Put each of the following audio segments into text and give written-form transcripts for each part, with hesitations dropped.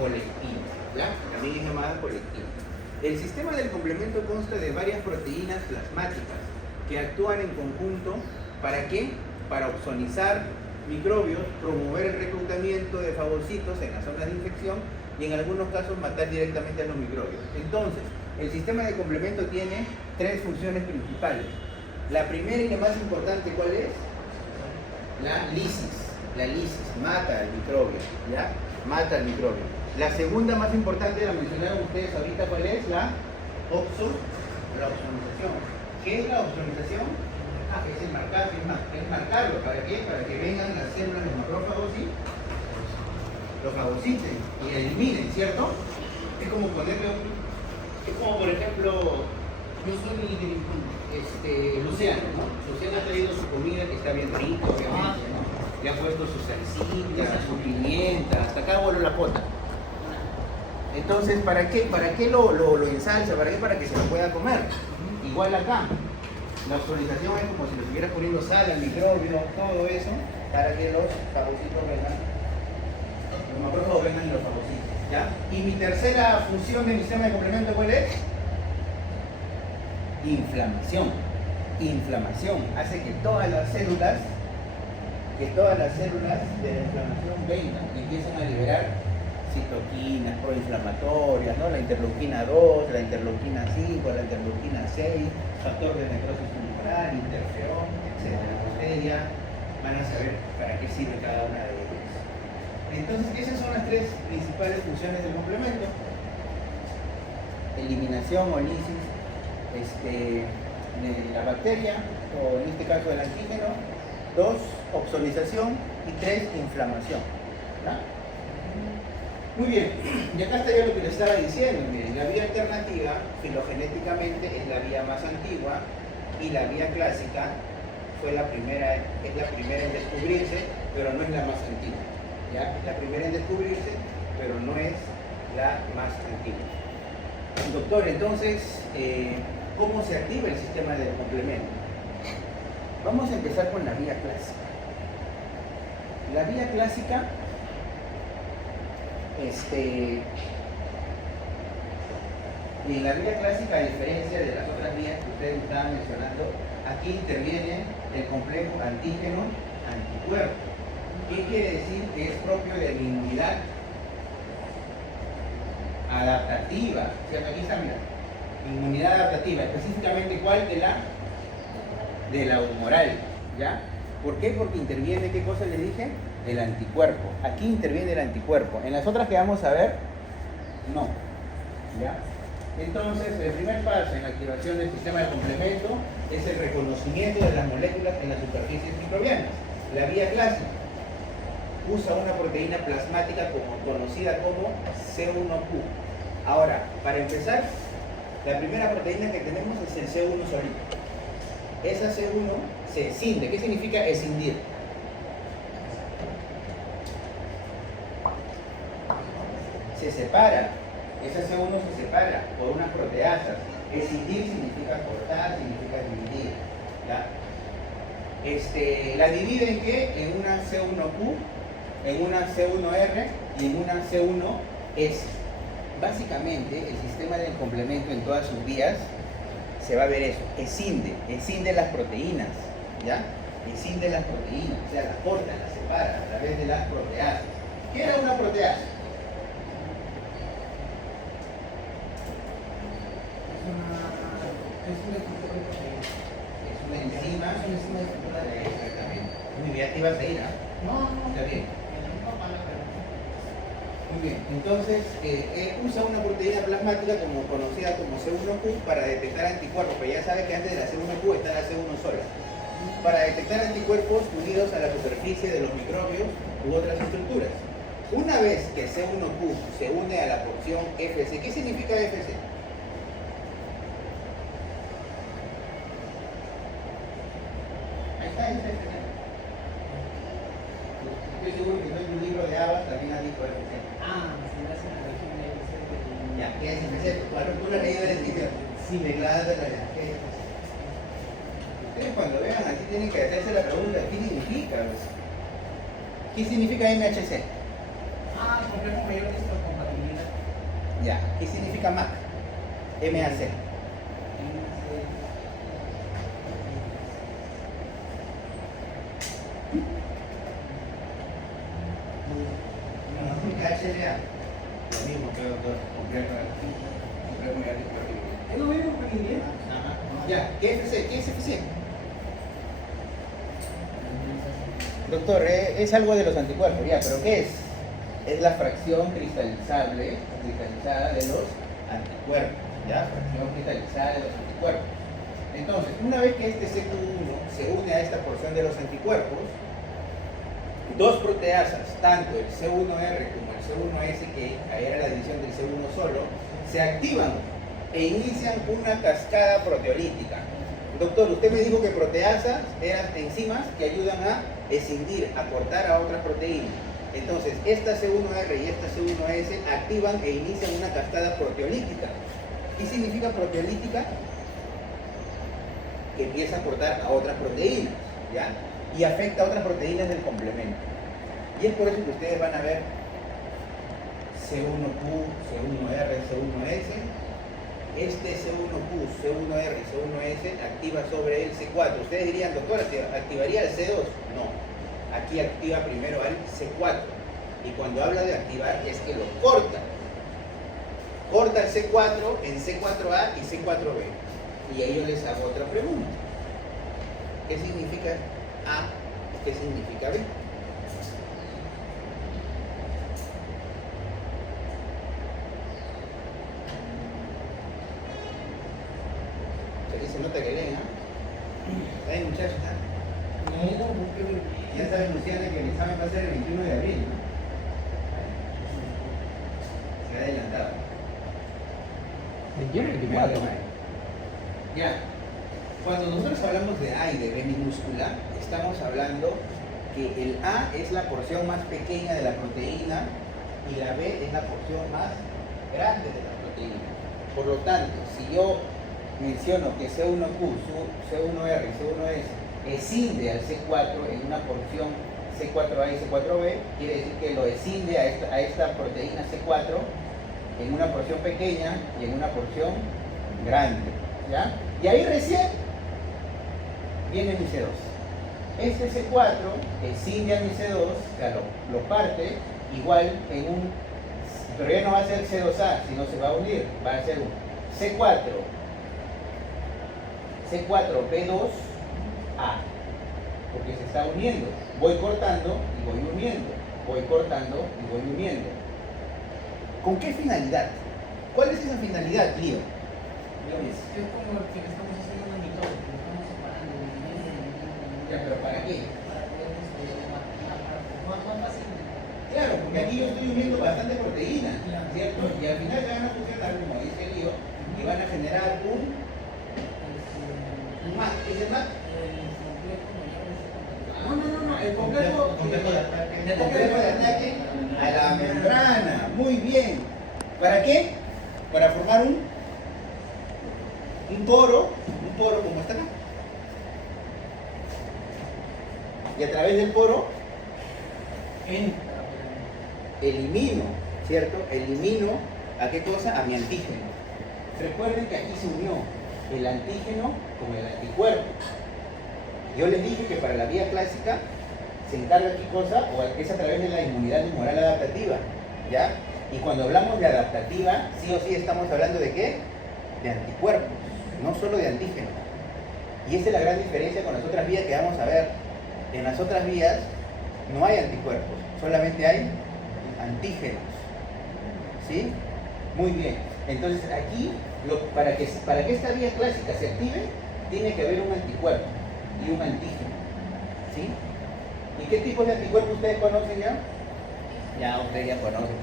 colectina, ¿ya? También es llamada colectina. El sistema del complemento consta de varias proteínas plasmáticas que actúan en conjunto, ¿para qué? Para opsonizar microbios, promover el reclutamiento de fagocitos en las zonas de infección y en algunos casos matar directamente a los microbios. Entonces, el sistema de complemento tiene tres funciones principales. La primera y la más importante, ¿cuál es? La lisis. La lisis, mata al microbio, ¿ya? Mata al microbio. La segunda más importante, la mencionaron ustedes ahorita, ¿cuál es? La opsonización. ¿Qué es la opsonización? Es enmarcar, es marcarlo. ¿Para qué? Para que vengan las células de macrófagos y los fagociten y eliminen, ¿cierto? Es como ponerle es como por ejemplo, yo soy Luciano, ¿no? Luciano ha traído su comida que está bien rica, obviamente, ¿no? Le ha puesto su salsita, su pimienta, hasta acá voló la pota. Entonces, ¿para qué lo ensalza? ¿Para qué? Para que se lo pueda comer. Igual acá. La opsonización es como si le estuvieras poniendo sal al microbio, todo eso, para que los fagocitos vengan, los macrófagos vengan y los fagocitos, ¿ya? Y mi tercera función del sistema de complemento, ¿cuál es? Inflamación. Inflamación hace que todas las células de la inflamación vengan y empiezan a liberar citoquinas proinflamatorias, ¿no? La interleuquina 2, la interleuquina 5, la interleuquina 6, factor de necrosis tumoral, interferón, etc. Ustedes ya van a saber para qué sirve cada una de ellas. Entonces, esas son las tres principales funciones del complemento. Eliminación o lisis de la bacteria, o en este caso del antígeno. 2, opsonización. Y 3, inflamación. ¿Ya? Muy bien, y acá estaría lo que les estaba diciendo. Miren, la vía alternativa, filogenéticamente, es la vía más antigua, y la vía clásica es la primera en descubrirse, pero no es la más antigua. ¿Ya? Es la primera en descubrirse, pero no es la más antigua. Doctor, entonces, ¿cómo se activa el sistema de complemento? Vamos a empezar con la vía clásica. La vía clásica, en la vía clásica, a diferencia de las otras vías que ustedes estaban mencionando, aquí interviene el complejo antígeno-anticuerpo. ¿Qué quiere decir? Que es propio de la inmunidad adaptativa. ¿Cierto? Aquí está, mira. Inmunidad adaptativa. Específicamente, ¿cuál? De la humoral. ¿Ya? ¿Por qué? Porque interviene, ¿qué cosa les dije? El anticuerpo. Aquí interviene el anticuerpo. En las otras que vamos a ver, no. ¿Ya? Entonces, el primer paso en la activación del sistema de complemento es el reconocimiento de las moléculas en las superficies microbianas. La vía clásica usa una proteína plasmática conocida como C1q. Ahora, para empezar, la primera proteína que tenemos es el C1 solito. Esa C1 se escinde. ¿Qué significa escindir? Se separa. Esa C1 se separa por unas proteasas. Escindir significa cortar, significa dividir. ¿Ya? ¿La divide en qué? En una C1q, en una C1R y en una C1S. Básicamente, el sistema del complemento en todas sus vías se va a ver eso, escinde las proteínas, ¿ya? Escinde las proteínas, o sea, las corta, las separa a través de las proteasas. ¿Qué era una proteasa? Es una enzima exactamente. Muy bien, ¿te ibas a ir? No. Está bien. Muy bien, entonces usa una proteína plasmática conocida como C1q para detectar anticuerpos, pero ya sabe que antes de la C1q está la C1 sola. Para detectar anticuerpos unidos a la superficie de los microbios u otras estructuras. Una vez que C1q se une a la porción FC, ¿qué significa FC? Ahí está, FC. Estoy seguro que en un libro de Abbas también ha dicho FC. Se me hace la región de FC. Ya, ¿qué es FC? Tú la leído la descripción. Sí, me claro de la Ustedes cuando vean aquí tienen que hacerse la pregunta, ¿qué significa? ¿Qué significa MHC? Complejo mayor de histocompatibilidad. Ya, ¿qué significa MAC? MAC. HLA. Lo mismo que doctor, completo muy arriba. Es lo mismo que en inglés. Ajá. Ya, ¿qué es FC? ¿Qué es FC? Doctor, es algo de los anticuerpos, ya, pero ¿qué es? Es la fracción cristalizada de los anticuerpos, ¿ya? Fracción cristalizada de los anticuerpos. Entonces, una vez que este CQ1 se une a esta porción de los anticuerpos, dos proteasas, tanto el C1R como el C1S, que ahí era la división del C1 solo, se activan e inician una cascada proteolítica. Doctor, usted me dijo que proteasas eran enzimas que ayudan a escindir, a cortar a otras proteínas. Entonces, esta C1R y esta C1S activan e inician una cascada proteolítica. ¿Qué significa proteolítica? Que empieza a cortar a otras proteínas, ¿ya? Y afecta a otras proteínas del complemento. Y es por eso que ustedes van a ver C1Q, C1R, C1S. Este C1Q, C1R y C1S activa sobre el C4. Ustedes dirían, doctor, ¿activaría el C2? No. Aquí activa primero al C4. Y cuando habla de activar es que lo corta. Corta el C4 en C4A y C4B. Y ahí yo les hago otra pregunta. ¿Qué significa A? ¿Qué significa B? Aquí se nota que leen, ¿no? Está bien, muchachos, ¿no? Ya saben, Luciana, que el examen va a ser el 21 de abril, ¿no? Se ha adelantado. 21 y 24. Ya. Cuando nosotros hablamos de A y de B minúscula, estamos hablando que el A es la porción más pequeña de la proteína y la B es la porción más grande de la proteína. Por lo tanto, si yo menciono que C1Q, C1R y C1S escinde al C4 en una porción C4A y C4B, quiere decir que lo escinde a esta proteína C4 en una porción pequeña y en una porción grande, ¿ya? Y ahí recién viene mi C2. Este C4 escinde a mi C2, o sea, lo parte igual en un, pero ya no va a ser C2A, sino se va a unir, va a ser un C4B2A, porque se está uniendo. Voy cortando y voy uniendo, voy cortando y voy uniendo. ¿Con qué finalidad? ¿Cuál es esa finalidad, Lío? Es como lo que estamos haciendo en el mitosis, que estamos separando el Ya, pero ¿para qué? para poder más fácil. Claro, porque aquí yo estoy uniendo bastante proteína, Claro. ¿cierto? Y al final ya van a funcionar, como dice Lío, y van a generar un MAC. ¿Qué es el MAC? No, el complejo El complejo de ataque a la membrana. Muy bien. ¿Para qué? Para formar un poro como está acá. Y a través del poro elimino, ¿cierto? Elimino ¿a qué cosa? A mi antígeno. Recuerden que aquí se unió el antígeno con el anticuerpo. Yo les dije que para la vía clásica se encarga qué cosa, o es a través de la inmunidad humoral adaptativa, ¿ya? Y cuando hablamos de adaptativa, sí o sí estamos hablando de ¿qué? De anticuerpos, no solo de antígenos. Y esa es la gran diferencia con las otras vías que vamos a ver. En las otras vías no hay anticuerpos, solamente hay antígenos. ¿Sí? Muy bien. Entonces aquí, para que esta vía clásica se active, tiene que haber un anticuerpo y un antígeno. ¿Sí? ¿Y qué tipos de anticuerpos ustedes conocen ya? Ya ustedes ya conocen,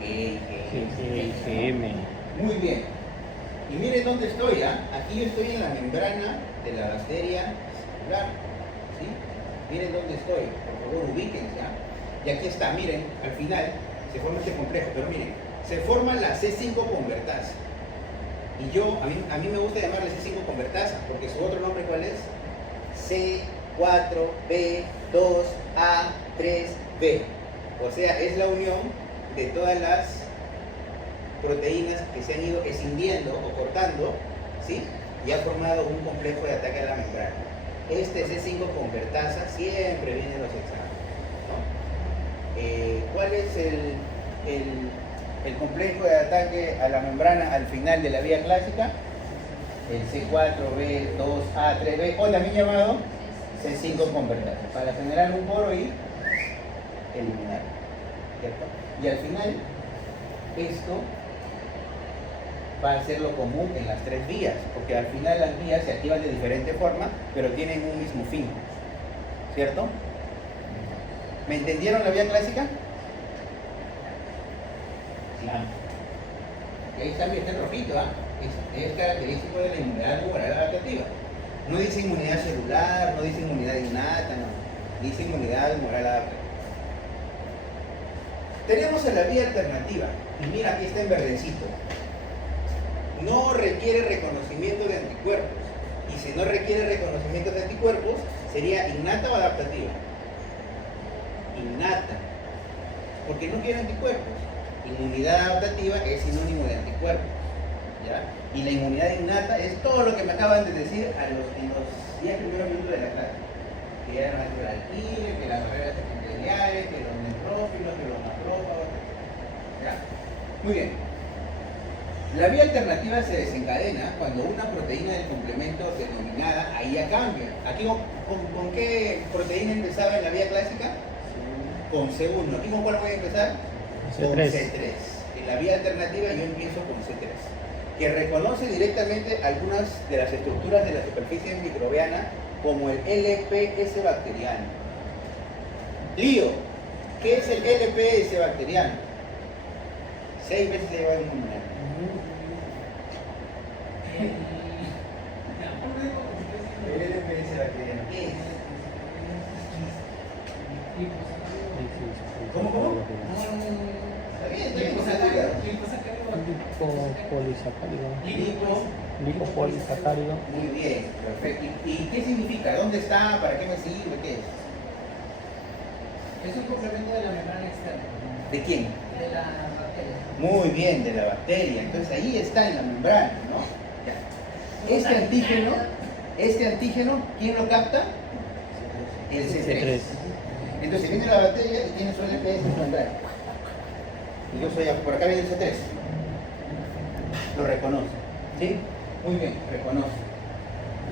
pues, IgM. Muy bien. Y miren dónde estoy, ¿ah? Aquí yo estoy en la membrana de la bacteria celular. ¿Sí? Miren dónde estoy, por favor, ubíquense, ¿ah? Y aquí está, miren, al final se forma este complejo, pero miren, se forma la C5 convertasa. Y yo, a mí me gusta llamarle C5 convertasa, porque su otro nombre, ¿cuál es? C4B2A3B. O sea, es la unión de todas las proteínas que se han ido escindiendo o cortando, ¿sí? Y ha formado un complejo de ataque a la membrana. Este C5 convertasa siempre viene en los exámenes, ¿no? ¿Cuál es el complejo de ataque a la membrana al final de la vía clásica? El C4B2A3B, o también llamado C5 convertasa, para generar un poro y eliminar, ¿cierto? Y al final, esto va a ser lo común en las tres vías, porque al final las vías se activan de diferente forma, pero tienen un mismo fin, ¿cierto? ¿Me entendieron la vía clásica? Claro. Ahí está mi rojito, ¿ah? Es característico de la inmunidad tumoral adaptativa. No dice inmunidad celular, no dice inmunidad innata, no. Dice inmunidad tumoral adaptativa. Tenemos a la vía alternativa, y mira, aquí está en verdecito. No requiere reconocimiento de anticuerpos. Y si no requiere reconocimiento de anticuerpos, sería innata o adaptativa. Innata. Porque no quiere anticuerpos. Inmunidad adaptativa es sinónimo de anticuerpos, ¿ya? Y la inmunidad innata es todo lo que me acaban de decir en los 10 primeros minutos de la clase. Que ya no hay alquile, que las barreras epiteliales, que los neutrófilos, que los macrófagos, ¿ya? Muy bien. La vía alternativa se desencadena cuando una proteína del complemento denominada, ahí ya cambia. Aquí, ¿con qué proteína empezaba en la vía clásica? Con C1. ¿Aquí con cuál voy a empezar? Con C3. En la vía alternativa yo empiezo con C3, que reconoce directamente algunas de las estructuras de la superficie microbiana, como el LPS bacteriano. Lío, ¿qué es el LPS bacteriano? 6 veces se lleva en un número. El LPS bacteriano, ¿qué es? ¿Cómo? Está bien, Lipopolisacárido. Lipopolisacárido. Muy bien, perfecto. ¿Y qué significa? ¿Dónde está? ¿Para qué me sirve? ¿Qué es? Es un complemento de la membrana externa. ¿De quién? De la bacteria. Muy bien, de la bacteria. Entonces ahí está en la membrana, ¿no? Ya. Este antígeno, ¿quién lo capta? El C3. Entonces viene la bacteria y tiene su LPS en su membrana. Y yo soy, por acá viene el C3. Lo reconoce. ¿Sí? Muy bien, reconoce.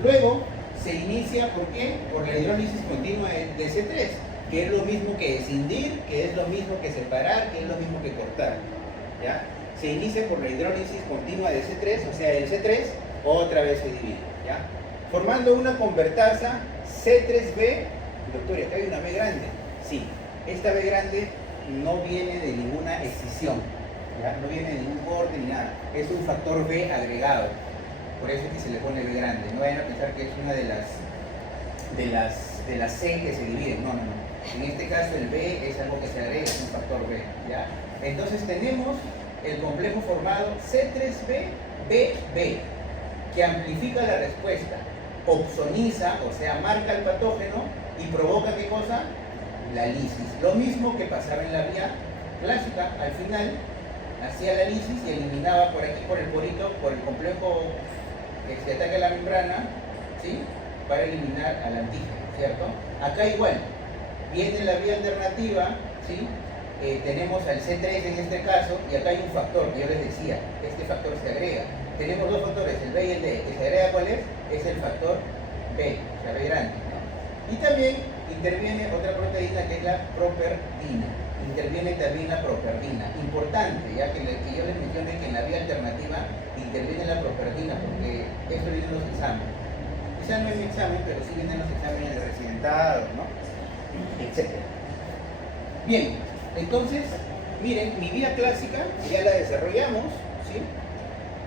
Luego se inicia, ¿por qué? Por la hidrólisis continua de C3, que es lo mismo que escindir, que es lo mismo que separar, que es lo mismo que cortar, ¿ya? Se inicia por la hidrólisis continua de C3, o sea, el C3 otra vez se divide, ¿ya? Formando una convertasa C3B. Doctor, acá hay una B grande. Sí, esta B grande no viene de ninguna escisión, ¿ya? No viene de ningún corte ni nada. Es un factor B agregado. Por eso es que se le pone B grande. No vayan a pensar que es una de las C que se dividen. No. En este caso el B es algo que se agrega, es un factor B, ¿ya? Entonces tenemos el complejo formado C3B-BB, que amplifica la respuesta, opsoniza, o sea, marca el patógeno y provoca ¿qué cosa? La lisis. Lo mismo que pasaba en la vía clásica. Al final hacía la lisis y eliminaba por aquí, por el porito, por el complejo que ataca a la membrana, ¿sí? Para eliminar al antígeno, ¿cierto? Acá igual, viene la vía alternativa, ¿sí? Tenemos al C3 en este caso, y acá hay un factor que yo les decía, este factor se agrega. Tenemos dos factores, el B y el D. ¿Que se agrega cuál es? Es el factor B, o sea, B grande, ¿no? Y también interviene otra proteína que es la properdina. Interviene también la properdina. Importante, ya que yo les mencioné que en la vía alternativa interviene la properdina, porque eso viene en los exámenes. Quizás no en mi examen, pero sí vienen los exámenes de residentado, ¿no? Etcétera. Bien, entonces, miren, mi vía clásica ya la desarrollamos, ¿sí?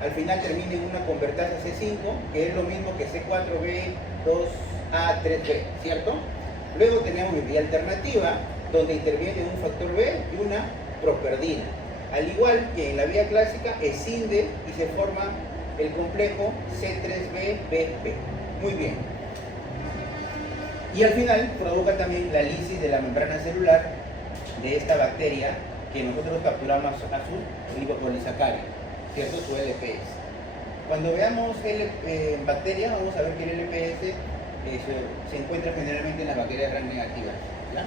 Al final termina en una convertasa C5, que es lo mismo que C4B2A3B, ¿cierto? Luego tenemos mi vía alternativa, donde interviene un factor B y una properdina. Al igual que en la vía clásica, escinde y se forma el complejo C3B-BB. Muy bien. Y al final provoca también la lisis de la membrana celular de esta bacteria que nosotros capturamos azul, lipopolisacárido, ¿cierto? Su LPS. Cuando veamos bacterias, vamos a ver que el LPS se encuentra generalmente en las bacterias gram negativas, ¿ya?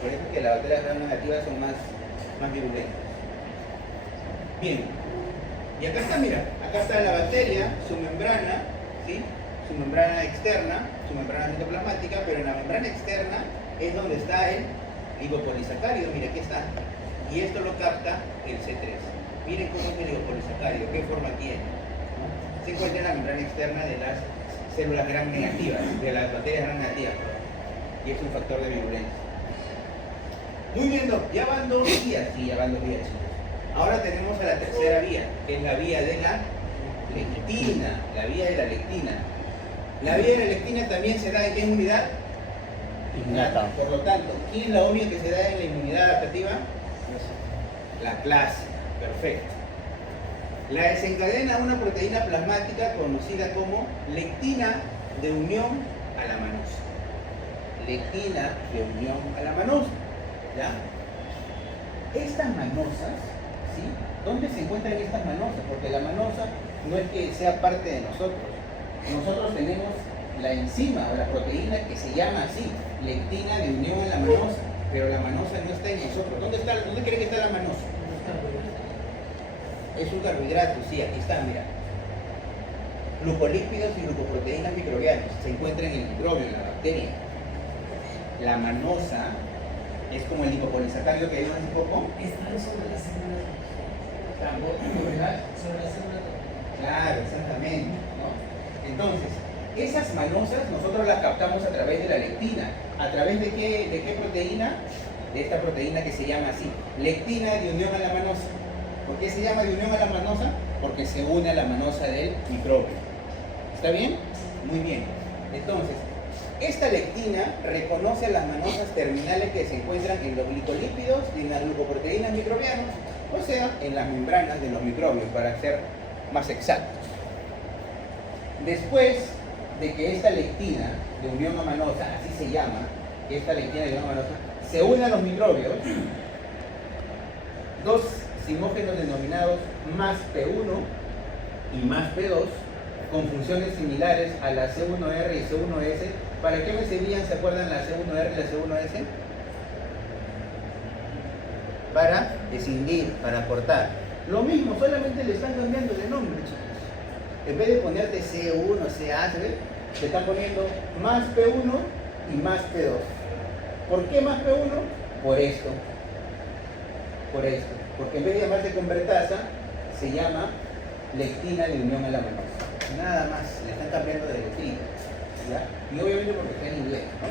Por eso es que las bacterias gram negativas son más virulentas. Bien, y acá está, mira, acá está la bacteria, su membrana, ¿sí? Su membrana externa, su membrana citoplasmática, pero en la membrana externa es donde está el lipopolisacárido, mira, aquí está. Y esto lo capta el C3. Miren cómo es el lipopolisacárido, qué forma tiene, ¿no? Se encuentra en la membrana externa de las células gram negativas, de las bacterias gram negativas, y es un factor de virulencia. Muy bien, Doc, ya van 2 vías, sí, ya van 2 vías, chicos. Ahora tenemos a la tercera vía, que es la vía de la lectina, la vía de la lectina. La vía de la lectina también se da en qué unidad? Innata. Por lo tanto, ¿quién es la única que se da en la inmunidad adaptativa? La clásica, perfecto. La desencadena una proteína plasmática conocida como lectina de unión a la manosa. Lectina de unión a la manosa, ¿ya? Estas manosas, ¿sí? ¿Dónde se encuentran estas manosas? Porque la manosa no es que sea parte de nosotros. Nosotros tenemos la enzima o la proteína que se llama así, lectina de unión a la manosa, pero la manosa no está en nosotros. ¿Dónde cree que está la manosa? Es un carbohidrato, sí, aquí está, mira. Glucolípidos y glucoproteínas microbianas se encuentran en el microbio, en la bacteria. La manosa es como el lipopolisacárido que vimos hace poco. Están sobre las células. ¿Verdad? Sobre las células. Claro, exactamente, ¿no? Entonces, esas manosas nosotros las captamos a través de la lectina. ¿A través de qué proteína? De esta proteína que se llama así, lectina de unión a la manosa. ¿Por qué se llama de unión a la manosa? Porque se une a la manosa del microbio. ¿Está bien? Muy bien. Entonces, esta lectina reconoce las manosas terminales que se encuentran en los glicolípidos y en las glucoproteínas microbianas, o sea, en las membranas de los microbios, para ser más exactos. Después de que esta lectina de unión a manosa, así se llama, esta lectina de unión a manosa, se une a los microbios, dos simógenos denominados más P1 y más P2, con funciones similares a la C1R y C1S. ¿Para qué me servían, se acuerdan, la C1R y la C1S? Para escindir, para aportar. Lo mismo, solamente le están cambiando de nombre, chicos. En vez de ponerte C1, CA, se están poniendo más P1 y más P2. ¿Por qué más P1? Por esto. Por esto. Porque en vez de llamarse convertasa, se llama lectina de unión a la manosa. Nada más, le están cambiando de letrina, ¿ya? Y obviamente porque está en inglés, ¿no?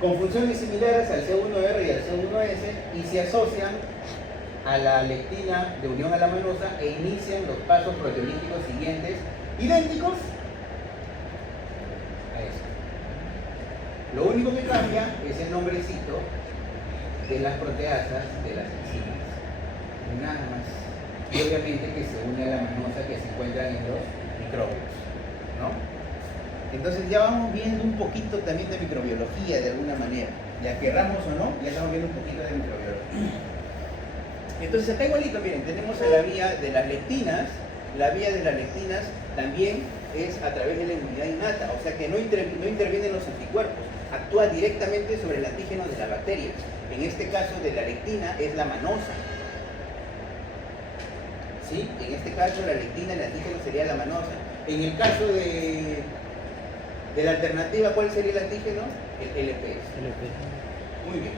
Con funciones similares al C1R y al C1S, y se asocian a la lectina de unión a la manosa e inician los pasos proteolíticos siguientes, idénticos a esto. Lo único que cambia es el nombrecito de las proteasas de las enzimas. Nada más. Y obviamente que se une a la manosa que se encuentra en los microbios, ¿no? Entonces ya vamos viendo un poquito también de microbiología de alguna manera. Ya querramos o no, ya estamos viendo un poquito de microbiología. Entonces acá igualito, miren, tenemos a la vía de las lectinas. La vía de las lectinas también es a través de la inmunidad innata, o sea que no intervienen los anticuerpos, actúa directamente sobre el antígeno de la bacteria. En este caso de la lectina es la manosa. ¿Sí? En este caso la lectina, el antígeno sería la manosa. En el caso de la alternativa, ¿cuál sería el antígeno? El LPS. Muy bien.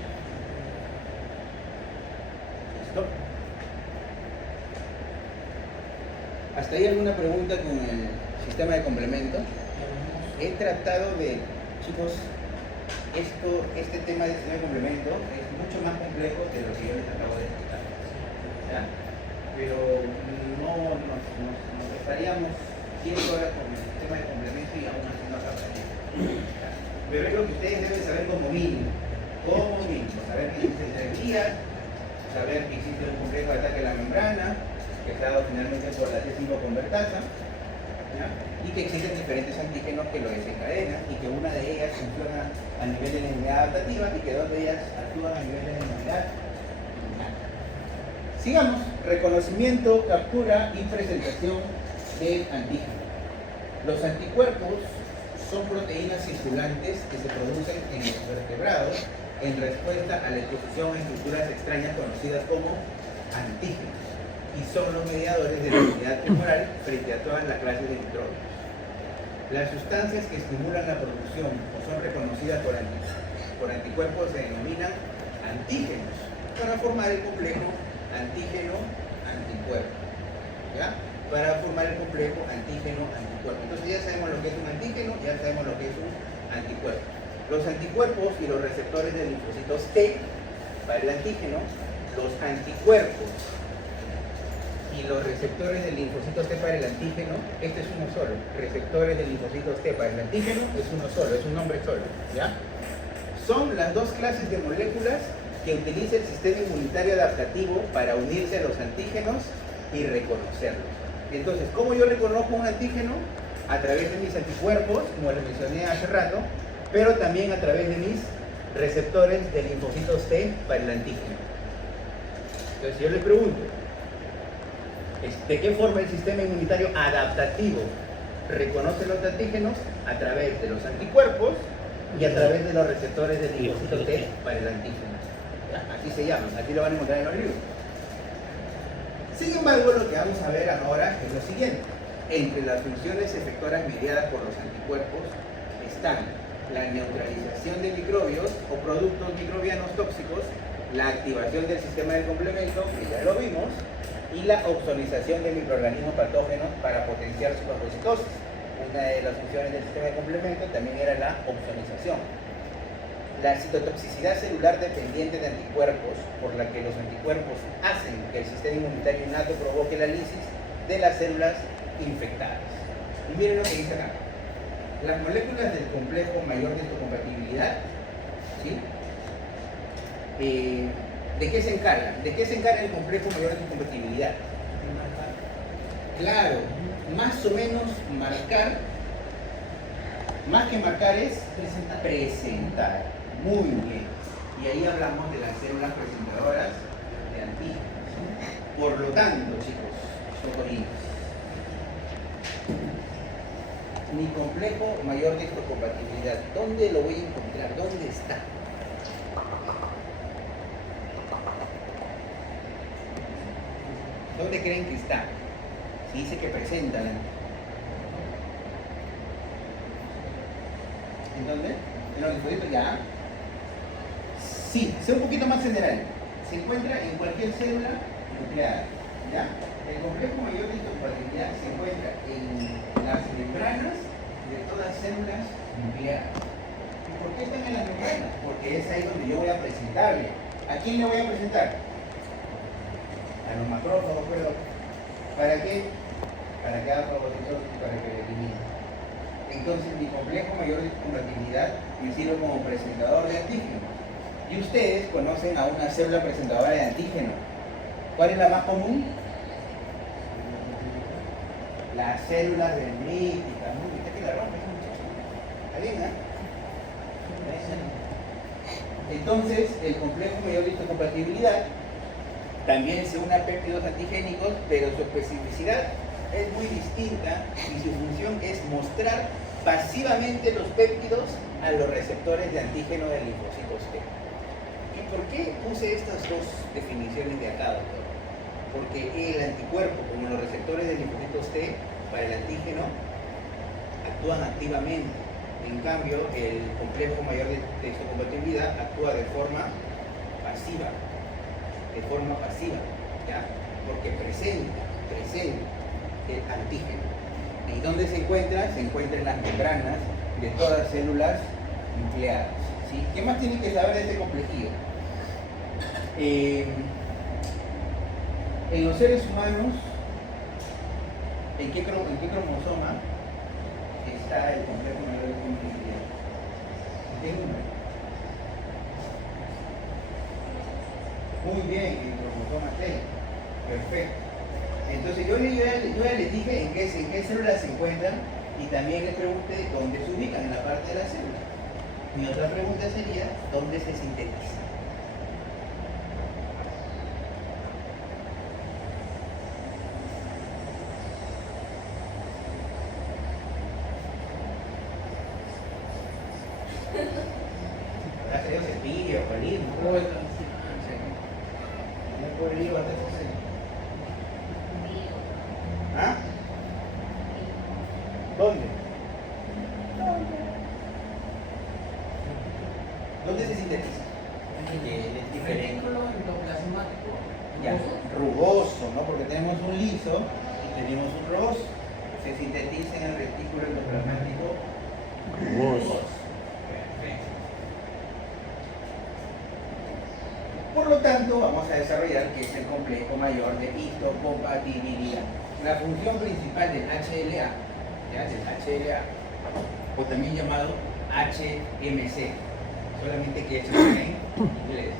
¿Listo? ¿Hasta ahí alguna pregunta con el sistema de complemento? He tratado de, chicos, este tema del sistema de complemento es mucho más complejo de lo que yo les acabo de explicar, ¿ya? Pero no nos estaríamos 100 horas con el sistema de complemento y aún así no acabaríamos. Pero es lo que ustedes deben saber como mínimo, saber que existen 3 vías, saber que existe un complejo de ataque a la membrana, que está dado finalmente por la T5 convertasa, ¿ya? Y que existen diferentes antígenos que lo desencadenan y que una de ellas funciona a nivel de la inmunidad adaptativa y que dos de ellas actúan a nivel de la inmunidad innata. Sigamos. Reconocimiento, captura y presentación del antígeno. Los anticuerpos son proteínas circulantes que se producen en los vertebrados en respuesta a la exposición a estructuras extrañas conocidas como antígenos y son los mediadores de la inmunidad tumoral frente a todas las clases de microbios. Las sustancias que estimulan la producción o son reconocidas por anticuerpos se denominan antígenos para formar el complejo antígeno-anticuerpo. ¿Ya? Para formar el complejo antígeno-anticuerpo. Entonces ya sabemos lo que es un antígeno, ya sabemos lo que es un anticuerpo. Los anticuerpos y los receptores de linfocitos T para el antígeno, los anticuerpos y los receptores de linfocitos T para el antígeno, este es uno solo. Receptores de linfocitos T para el antígeno es uno solo, es un nombre solo. ¿Ya? Son las dos clases de moléculas que utiliza el sistema inmunitario adaptativo para unirse a los antígenos y reconocerlos. Entonces, ¿cómo yo reconozco un antígeno? A través de mis anticuerpos, como les mencioné hace rato, pero también a través de mis receptores de linfocitos T para el antígeno. Entonces, yo les pregunto, ¿de qué forma el sistema inmunitario adaptativo reconoce los antígenos? A través de los anticuerpos y a través de los receptores de linfocitos T para el antígeno. ¿Ya? Así se llaman, así lo van a encontrar en los libros. Sin embargo, lo que vamos a ver ahora es lo siguiente. Entre las funciones efectoras mediadas por los anticuerpos están la neutralización de microbios o productos microbianos tóxicos, la activación del sistema de complemento, que ya lo vimos, y la ozonización de microorganismos patógenos para potenciar su fagocitosis. Una de las funciones del sistema de complemento también era la ozonización. La citotoxicidad celular dependiente de anticuerpos, por la que los anticuerpos hacen que el sistema inmunitario innato provoque la lisis de las células infectadas. Y miren lo que dice acá. Las moléculas del complejo mayor de histocompatibilidad, ¿sí? ¿De qué se encargan? ¿De qué se encarga el complejo mayor de histocompatibilidad? Claro, más o menos marcar, más que marcar es presentar. Muy bien. Y ahí hablamos de las células presentadoras de antígenos. Por lo tanto, chicos, chocolines, mi complejo mayor de histocompatibilidad, ¿dónde lo voy a encontrar? ¿Dónde está? ¿Dónde creen que está? Si dice que presentan. ¿En dónde? ¿En los linfocitos? Ya. Sí, sea un poquito más general. Se encuentra en cualquier célula nuclear. ¿Ya? El complejo mayor de histocompatibilidad se encuentra en las membranas de todas células nucleares. ¿Y por qué están en las membranas? Porque es ahí donde yo voy a presentarle. ¿A quién le voy a presentar? A los macrófagos, pero ¿para qué? Para que haga fagocitosis y para que lo elimine. Entonces mi complejo mayor de histocompatibilidad me sirve como presentador de antígeno. Y ustedes conocen a una célula presentadora de antígeno. ¿Cuál es la más común? Las células dendríticas. ¿Viste que la rompe? ¿Está bien, eh? Entonces, el complejo mayor de histocompatibilidad también se une a péptidos antigénicos, pero su especificidad es muy distinta y su función es mostrar pasivamente los péptidos a los receptores de antígeno de linfocitos T. ¿Y por qué puse estas dos definiciones de acá, doctor? Porque el anticuerpo, como los receptores de linfocitos T para el antígeno, actúan activamente. En cambio, el complejo mayor de histocompatibilidad actúa de forma pasiva. ¿Ya? Porque presenta el antígeno. ¿Y dónde se encuentra? Se encuentra en las membranas de todas las células nucleares. ¿Sí? ¿Qué más tienen que saber de este complejillo? En los seres humanos, ¿en qué cromosoma está el complejo mayor de histocompatibilidad? ¿En qué número? Muy bien, el cromosoma T. Perfecto. Entonces yo ya les dije en qué células se encuentran y también les pregunté dónde se ubican en la parte de la célula. Mi otra pregunta sería, ¿dónde se sintetiza? Podría llevarte ese C. ¿Ah? ¿Dónde? ¿Dónde se sintetiza? Es diferente. Retículo endoplasmático. Ya, rugoso, ¿no? Porque tenemos un liso y tenemos un rugoso. Se sintetiza en el retículo endoplasmático rugoso. Perfecto. Por lo tanto, vamos a desarrollar que es el complejo mayor de histocompatibilidad. La función principal del HLA, ¿ya? Del HLA, o también llamado HMC, solamente que esto está en inglés,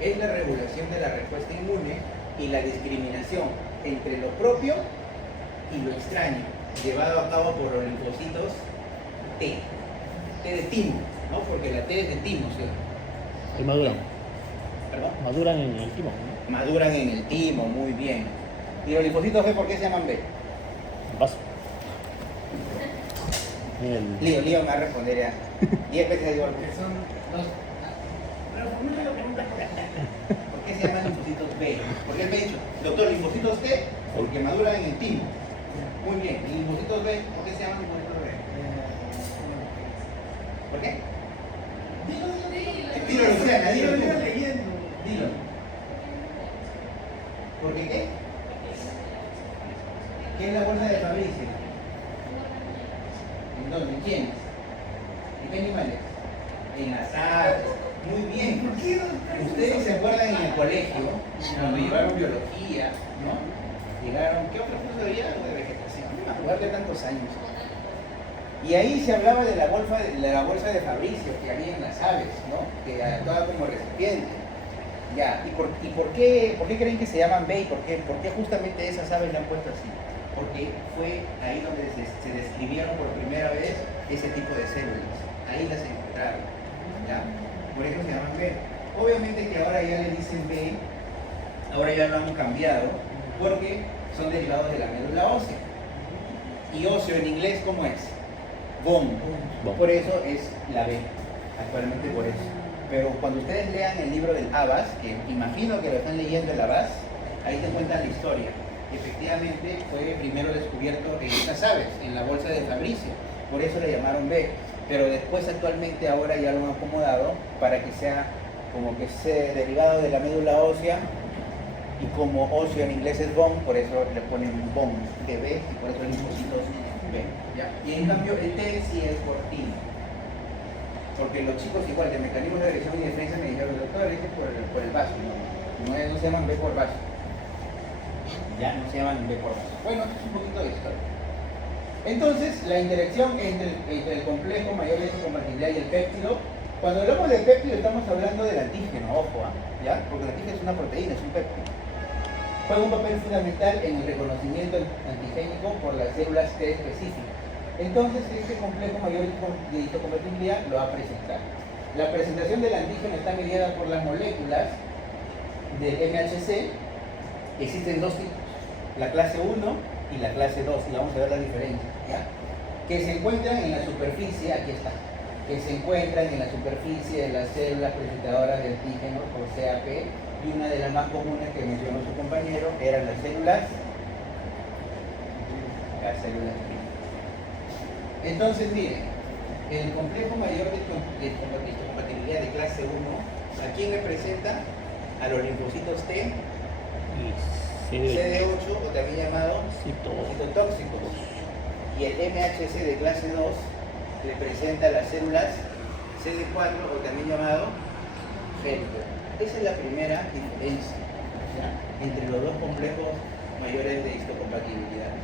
es la regulación de la respuesta inmune y la discriminación entre lo propio y lo extraño, llevado a cabo por los linfocitos T. T de timo, ¿no? Porque la T es de timo, ¿sí? Y maduran. ¿Perdón? Maduran en el timo, ¿no? Maduran en el timo, muy bien. ¿Y los linfocitos B por qué se llaman B? En vaso. En el... Lío me va a responder ya. 10 veces igual. Que son dos. Pero formula la pregunta. ¿Por qué se llaman linfocitos B? Porque él me ha dicho, doctor, linfocitos T, porque maduran en el timo. Muy bien. ¿Y linfocitos B? ¿Por qué se llaman linfocitos B? ¿Por qué? Dilo, Luciana, dilo. leyendo. Dilo. ¿Por qué qué? ¿Qué es la bolsa de Fabricio? ¿En dónde? ¿En quiénes? ¿En qué animales? En las aves. Muy bien. Ustedes se acuerdan en el colegio, cuando llevaron biología, ¿no? Llegaron, ¿qué otro curso había? De vegetación. No me acuerdo de tantos años. Y ahí se hablaba de la bolsa de Fabricio que había en las aves, ¿no? Que actuaba como recipiente. Ya, ¿y por qué creen que se llaman B? ¿Y por qué justamente esas aves le han puesto así? Porque fue ahí donde se describieron por primera vez ese tipo de células. Ahí las encontraron, ¿ya? Por eso se llaman B. Obviamente que ahora ya le dicen B, ahora ya lo han cambiado, porque son derivados de la médula ósea. Y óseo en inglés, ¿cómo es? Bone. Por eso es la B, actualmente por eso. Pero cuando ustedes lean el libro del Abbas, que imagino que lo están leyendo el Abbas, ahí te cuentan la historia. Efectivamente fue primero descubierto en estas aves, en la bolsa de Fabricio, por eso le llamaron B, pero después actualmente ahora ya lo han acomodado para que sea como que sea derivado de la médula ósea, y como óseo en inglés es bone, por eso le ponen bone de B y por eso el linfocitos B, ¿ya? Y en cambio el T sí es por timo, porque los chicos igual de mecanismos de agresión y defensa me dijeron, doctor, es por el vaso, no se llaman B por vaso. Ya no se llaman B por vaso. Bueno, esto es un poquito de historia. Entonces, la interacción entre el complejo mayor de histocompatibilidad y el péptido, cuando hablamos de péptido estamos hablando del antígeno, ojo, ¿ya? Porque el antígeno es una proteína, es un péptido. Juega un papel fundamental en el reconocimiento antigénico por las células T específicas. Entonces, este complejo mayor de histocompatibilidad lo va a presentar. La presentación del antígeno está mediada por las moléculas del MHC. Existen dos tipos, la clase 1 y la clase 2, y vamos a ver la diferencia, ¿ya? Que se encuentran en la superficie, aquí está, que se encuentran en la superficie de las células presentadoras de antígenos, o CAP, y una de las más comunes que mencionó su compañero eran las células T. Entonces, miren, el complejo mayor de histocompatibilidad de clase 1, ¿a quién representa? A los linfocitos T, CD8, o también llamado citotóxico. Y el MHC de clase 2 representa las células CD4, o también llamado helper. Esa es la primera diferencia, ¿ya? Entre los dos complejos mayores de histocompatibilidad.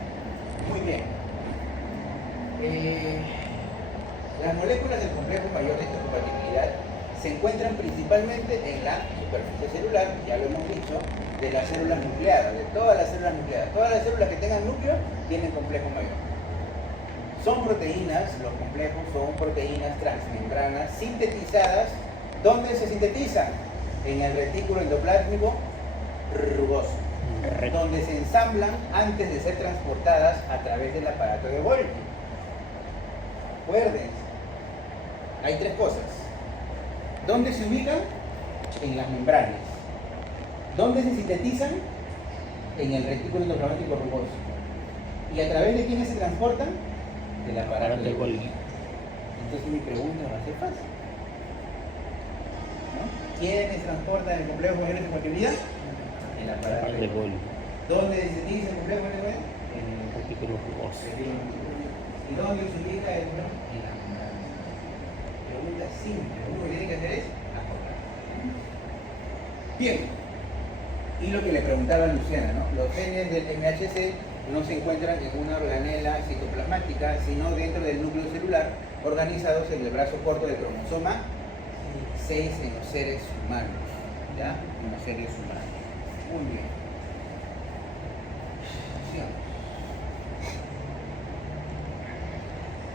Muy bien. Las moléculas del complejo mayor de histocompatibilidad se encuentran principalmente en la superficie celular, ya lo hemos dicho, de las células nucleadas, de todas las células nucleadas. Todas las células que tengan núcleo tienen complejo mayor. Son proteínas, los complejos son proteínas transmembranas sintetizadas. ¿Dónde se sintetizan? En el retículo endoplásmico rugoso, donde se ensamblan antes de ser transportadas a través del aparato de Golgi. Acuérdense, hay tres cosas. ¿Dónde se ubican? En las membranas. ¿Dónde se sintetizan? En el retículo endoplasmático rugoso. ¿Y a través de quiénes se transportan? Del aparato de Golgi. Entonces mi pregunta va a ser fácil, ¿no? ¿Quiénes transportan el complejo de compatibilidad? El aparato Aparte de de Golgi. Golgi. ¿Dónde se sintetiza el complejo de En el retículo rugoso. ¿Y dónde se ubica el complejo? En la membrana. Pregunta simple, lo único que tiene que hacer es acordar. Bien. Y lo que le preguntaba a Luciana, ¿no? Los genes del MHC no se encuentran en una organela citoplasmática, sino dentro del núcleo celular, organizados en el brazo corto del cromosoma 6 en los seres humanos. ¿Ya? En los seres humanos. Muy bien.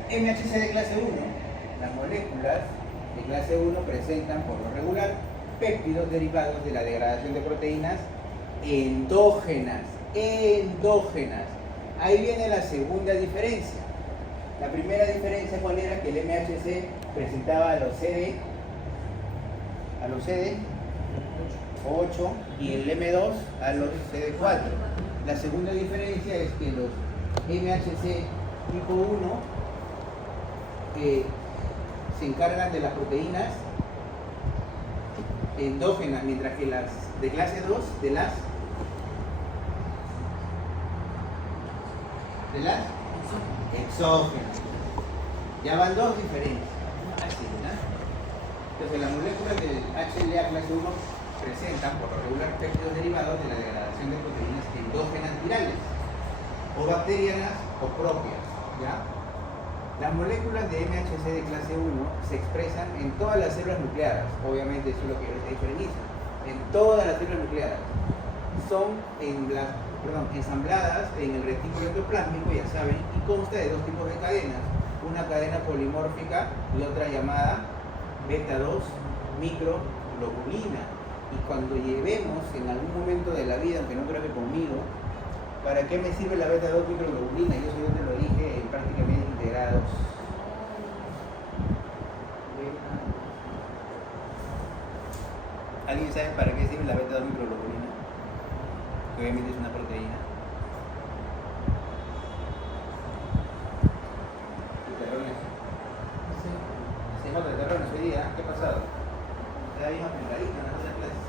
MHC de clase 1, las moléculas de clase 1 presentan por lo regular péptidos derivados de la degradación de proteínas endógenas. Ahí viene la segunda diferencia. La primera diferencia, ¿cuál era? Que el MHC presentaba a los CD8 y el M2 a los CD4. La segunda diferencia es que los MHC tipo 1 se encargan de las proteínas endógenas, mientras que las de clase 2 de las exógenas. Ya van dos diferencias. Así, ¿no? Entonces las moléculas del HLA clase 1 presentan por lo regular péptidos derivados de la degradación de proteínas endógenas virales o bacterianas o propias, ¿ya? Las moléculas de MHC de clase 1 se expresan en todas las células nucleadas, obviamente eso es lo que yo les he dicho al inicio, en todas las células nucleadas. Son ensambladas en el retículo endoplásmico, ya saben, y consta de dos tipos de cadenas, una cadena polimórfica y otra llamada beta-2 microglobulina. Y cuando llevemos en algún momento de la vida, aunque no creo que conmigo, ¿para qué me sirve la beta-2 microglobulina? Yo soy te lo dije en prácticamente integrados. ¿Alguien sabe para qué sirve la beta-2 microglobulina? Que obviamente es una proteína. Terrones. Se nota de terrones hoy día. ¿Qué ha pasado? Te da bien aplicadita en las otras clases.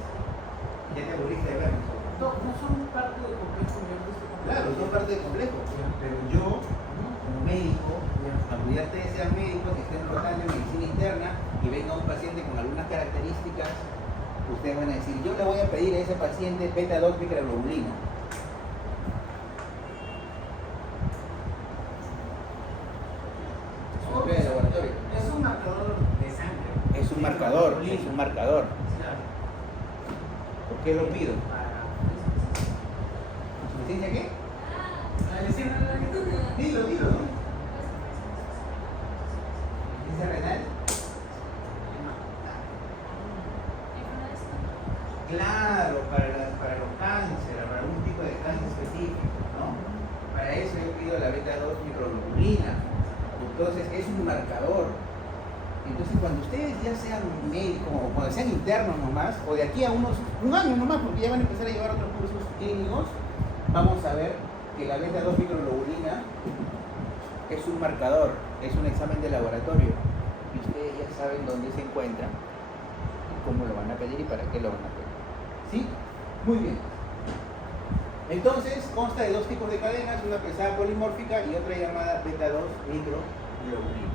Ya te aburriste de vernos. No son parte del complejo de este complejo. Claro, son parte del complejo. Pero yo, como médico, cuando ya ustedes sean médicos que estén rotando en medicina interna y venga un paciente con algunas características, ustedes van a decir, yo le voy a pedir a ese paciente beta-2 microglobulina. De laboratorio. Es un marcador de sangre. Es un marcador, es un marcador. Claro. ¿Por qué lo pido? Para ¿Insuficiencia qué? decir nada. Dilo, ¿no? ¿Insuficiencia renal? Claro, para los cánceres, para algún tipo de cáncer específico, ¿no? Para eso yo pido la beta-2 microglobulina. Entonces es un marcador. Entonces cuando ustedes ya sean médicos o cuando sean internos nomás, o de aquí a un año nomás, porque ya van a empezar a llevar otros cursos clínicos, vamos a ver que la beta-2 microglobulina es un marcador, es un examen de laboratorio. Y ustedes ya saben dónde se encuentra, cómo lo van a pedir y para qué lo van a pedir. ¿Sí? Muy bien. Entonces consta de dos tipos de cadenas, una pesada polimórfica y otra llamada beta-2 microglobulina.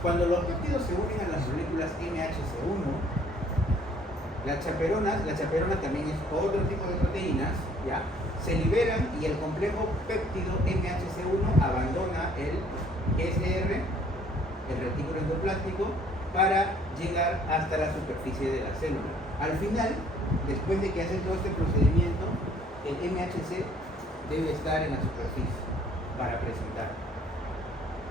Cuando los péptidos se unen a las moléculas MHC1, la chaperona también es otro tipo de proteínas, ¿ya? Se liberan y el complejo péptido MHC1 abandona el SR, el retículo endoplástico, para llegar hasta la superficie de la célula. Al final, después de que hacen todo este procedimiento, el MHC debe estar en la superficie para presentar.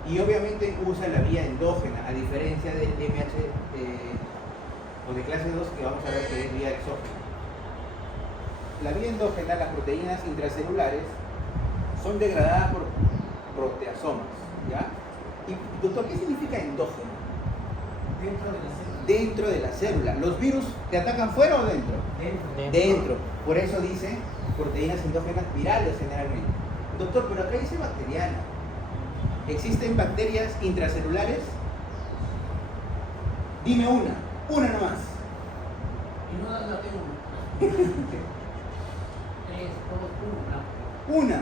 Y obviamente usa la vía endógena, a diferencia del MH o de clase 2 que vamos a ver que es vía exógena. La vía endógena, las proteínas intracelulares, son degradadas por proteasomas, ¿ya? Y doctor, ¿qué significa endógeno? Dentro de la célula. dentro de la célula. ¿Los virus te atacan fuera o dentro? Dentro. Por eso dice proteínas endógenas virales generalmente. Doctor, pero acá dice bacteriana. ¿Existen bacterias intracelulares? Dime una nomás. Y no la tengo. 3, 2, 1.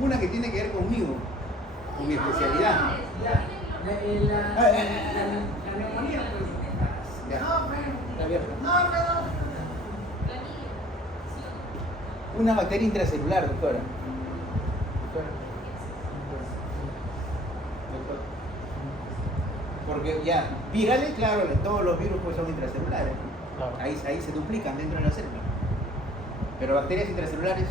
Una que tiene que ver conmigo, con mi especialidad. La neumonía, pues. Ya. No, Está abierta. no. Una bacteria intracelular, doctora. Doctor. Porque ya, virales, claro, todos los virus pues son intracelulares. Claro. Ahí se duplican dentro de la célula. Pero bacterias intracelulares.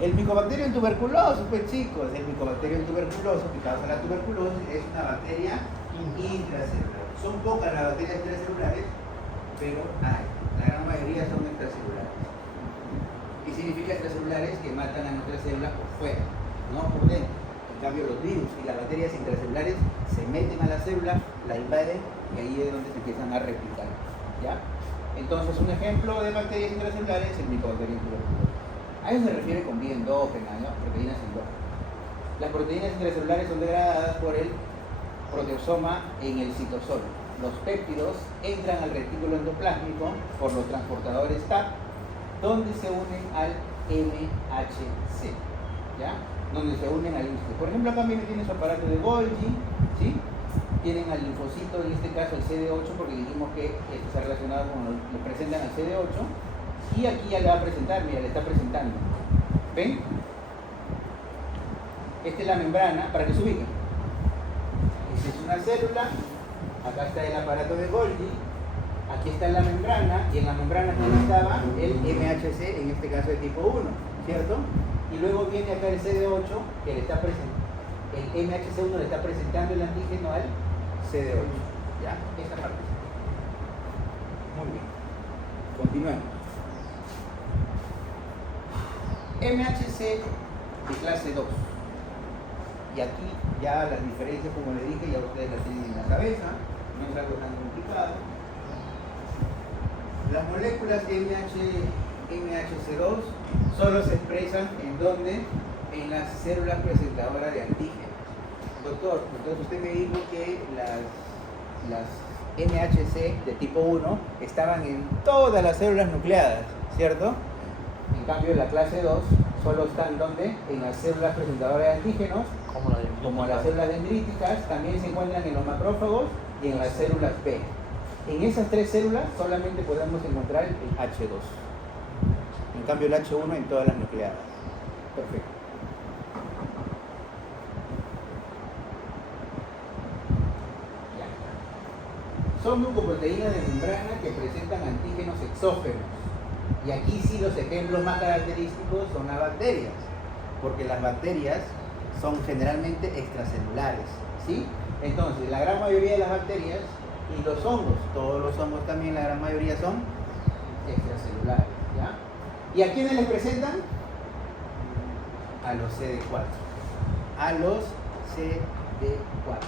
El Mycobacterium tuberculosis, pues chicos, el Mycobacterium tuberculosis que causa la tuberculosis es una bacteria intracelular. Son pocas las bacterias intracelulares, pero hay. La gran mayoría son extracelulares. ¿Qué significa extracelulares? Que matan a nuestras células por fuera, no por dentro. En cambio, los virus y las bacterias intracelulares se meten a la célula, la invaden y ahí es donde se empiezan a replicar. ¿Ya? Entonces, un ejemplo de bacterias intracelulares es el Mycobacterium tuberculosis. A eso se refiere con vida endógena, ¿no? Proteínas endógenas. Las proteínas intracelulares son degradadas por el proteosoma en el citosol. Los péptidos entran al retículo endoplásmico por los transportadores TAP, donde se unen al MHC, ¿ya? Donde se unen al linfocito. Por ejemplo, acá también tiene su aparato de Golgi, ¿sí? Tienen al linfocito, en este caso el CD8, porque dijimos que esto está relacionado con lo presentan al CD8. Y aquí ya le va a presentar, mira, le está presentando. ¿Ven? Esta es la membrana, para que se ubiquen. Esta es una célula, acá está el aparato de Golgi, aquí está la membrana, y en la membrana también estaba el MHC, en este caso de tipo 1, ¿cierto? Y luego viene acá el CD8, que le está presentando, el MHC1 le está presentando el antígeno al CD8, ¿ya? Esta parte. Muy bien. Continuemos. MHC de clase 2. Y aquí ya las diferencias, como le dije, ya ustedes las tienen en la cabeza, no es algo tan complicado. Las moléculas MHC2 solo se expresan en donde, en las células presentadoras de antígenos. Doctor, entonces usted me dijo que las MHC de tipo 1 estaban en todas las células nucleadas, ¿cierto? En cambio, la clase 2 solo están donde, en las células presentadoras de antígenos, como las células dendríticas, también se encuentran en los macrófagos y en las células B. En esas tres células solamente podemos encontrar el H2. En cambio, el H1 en todas las nucleadas. Perfecto. Ya. Son glucoproteínas de membrana que presentan antígenos exógenos. Y aquí sí los ejemplos más característicos son las bacterias, porque las bacterias son generalmente extracelulares, ¿sí? Entonces, la gran mayoría de las bacterias y los hongos, todos los hongos también, la gran mayoría son extracelulares, ¿ya? ¿Y a quiénes les presentan? A los CD4. A los CD4.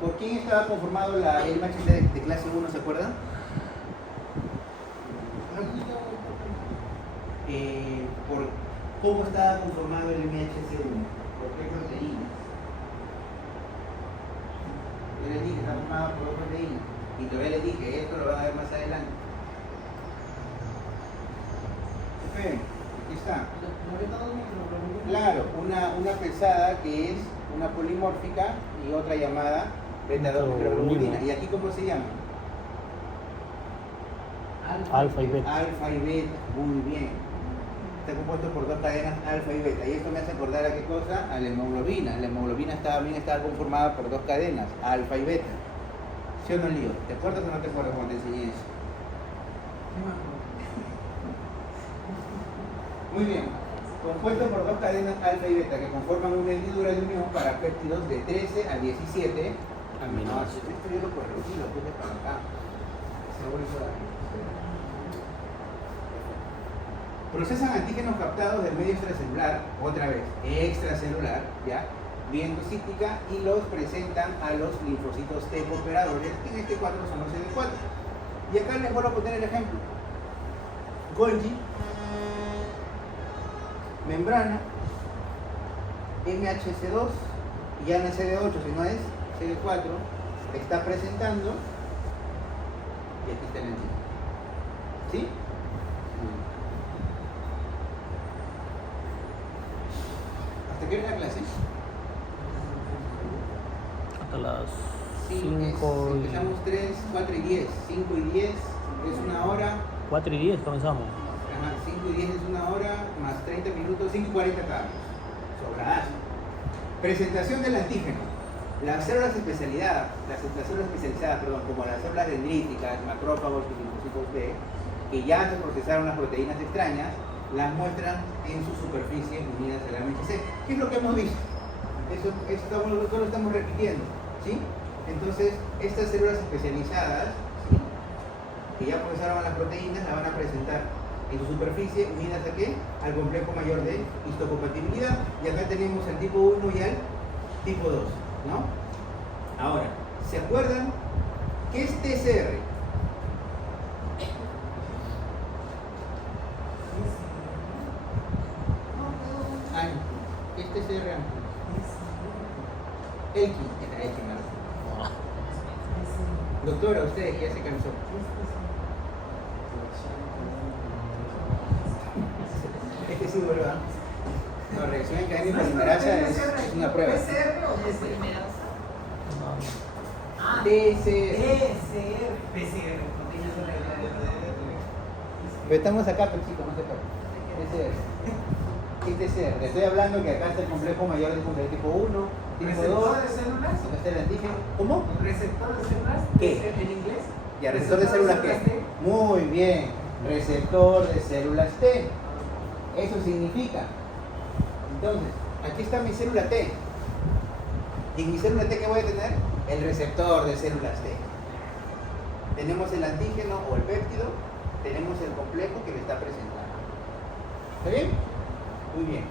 ¿Por quién estaba conformado el MHC de clase 1, se acuerdan? Por cómo estaba conformado el MHC1, por qué proteínas. Yo les dije, está formado por dos proteínas. Y todavía les dije, esto lo van a ver más adelante. Esperen, aquí está. Claro, una pesada que es una polimórfica y otra llamada beta-2-microglobulina. ¿Y aquí cómo se llama? Alfa y beta. Alfa y beta, muy bien. Está compuesto por dos cadenas alfa y beta. Y esto me hace acordar a qué cosa? A la hemoglobina. La hemoglobina también estaba conformada por dos cadenas, alfa y beta. ¿Sí o no, Lío? ¿Te acuerdas o no te acuerdas cuando te enseñé eso? Muy bien. Compuesto por dos cadenas alfa y beta que conforman una hendidura de unión para péptidos de 13 a 17 aminoácidos. Esto yo lo corregí, lo puse para acá. Seguro eso da. Procesan antígenos captados del medio extracelular, otra vez, extracelular, ¿ya? vía endocítica y los presentan a los linfocitos T cooperadores, que en este cuadro son los CD4. Y acá les vuelvo a poner el ejemplo. Golgi, membrana, MHC2, y ya no es CD8, sino es CD4, está presentando, y aquí está el antígeno. ¿Sí? ¿Hasta qué hora es la clase? Hasta las Sí, 5 y... empezamos 3, 4 y 10. 5 y 10 es una hora. 4 y 10 comenzamos. Ajá, 5 y 10 es una hora, más 30 minutos, 5 y 40 cada. Sobradazo. Presentación del antígeno. Las células especializadas, como las células dendríticas, macrófagos y linfocitos B, que ya se procesaron las proteínas extrañas, las muestran en su superficie unidas al MHC. ¿Qué es lo que hemos visto? Eso lo estamos repitiendo, ¿sí? Entonces, estas células especializadas, ¿sí?, que ya procesaron las proteínas, las van a presentar en su superficie unidas ¿a qué? Al complejo mayor de histocompatibilidad. Y acá tenemos el tipo 1 y el tipo 2, ¿no? Ahora, ¿se acuerdan qué es TCR? ¿Qué es TCR? Elkin, era Elkin, ¿no? Doctora, usted que ya se cansó. Este sí vuelve. No, reacción en cadena polimerasa es una prueba. ¿PCR o polimerasa? TCR. PCR. Pero estamos acá, pero chicos, no se preocupen. TCR. ¿Qué es TCR? Le estoy hablando que acá está el complejo mayor del complejo tipo 1, tipo 2. ¿Receptor de células? Acá está el antígeno. ¿Cómo? ¿Receptor de células? ¿Qué? ¿En inglés? Ya, receptor de células T. T. Muy bien. Receptor de células T. Eso significa. Entonces, aquí está mi célula T. ¿Y en mi célula T qué voy a tener? El receptor de células T. Tenemos el antígeno o el péptido, tenemos el complejo que le está presentando. ¿Está bien? Muy bien.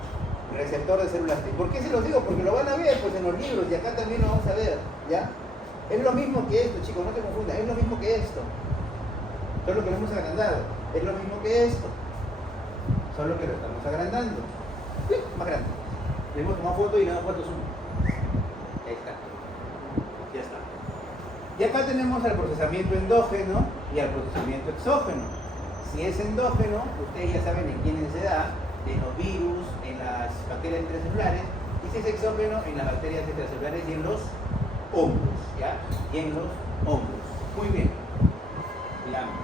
Receptor de células T. ¿Por qué se los digo? Porque lo van a ver pues, en los libros y acá también lo vamos a ver. ¿Ya? Es lo mismo que esto, chicos, no te confundas. Es lo mismo que esto. Solo que lo hemos agrandado. Es lo mismo que esto. Solo que lo estamos agrandando. ¡Uy! Más grande. Le hemos tomado foto y le damos foto zoom. Ahí está. Ya está. Y acá tenemos al procesamiento endógeno y al procesamiento exógeno. Si es endógeno, ustedes ya saben en quiénes se da, en los virus, en las bacterias intracelulares, y si es exógeno, en las bacterias extracelulares y en los hongos, ¿ya? Y en los hongos. Muy bien. Veamos.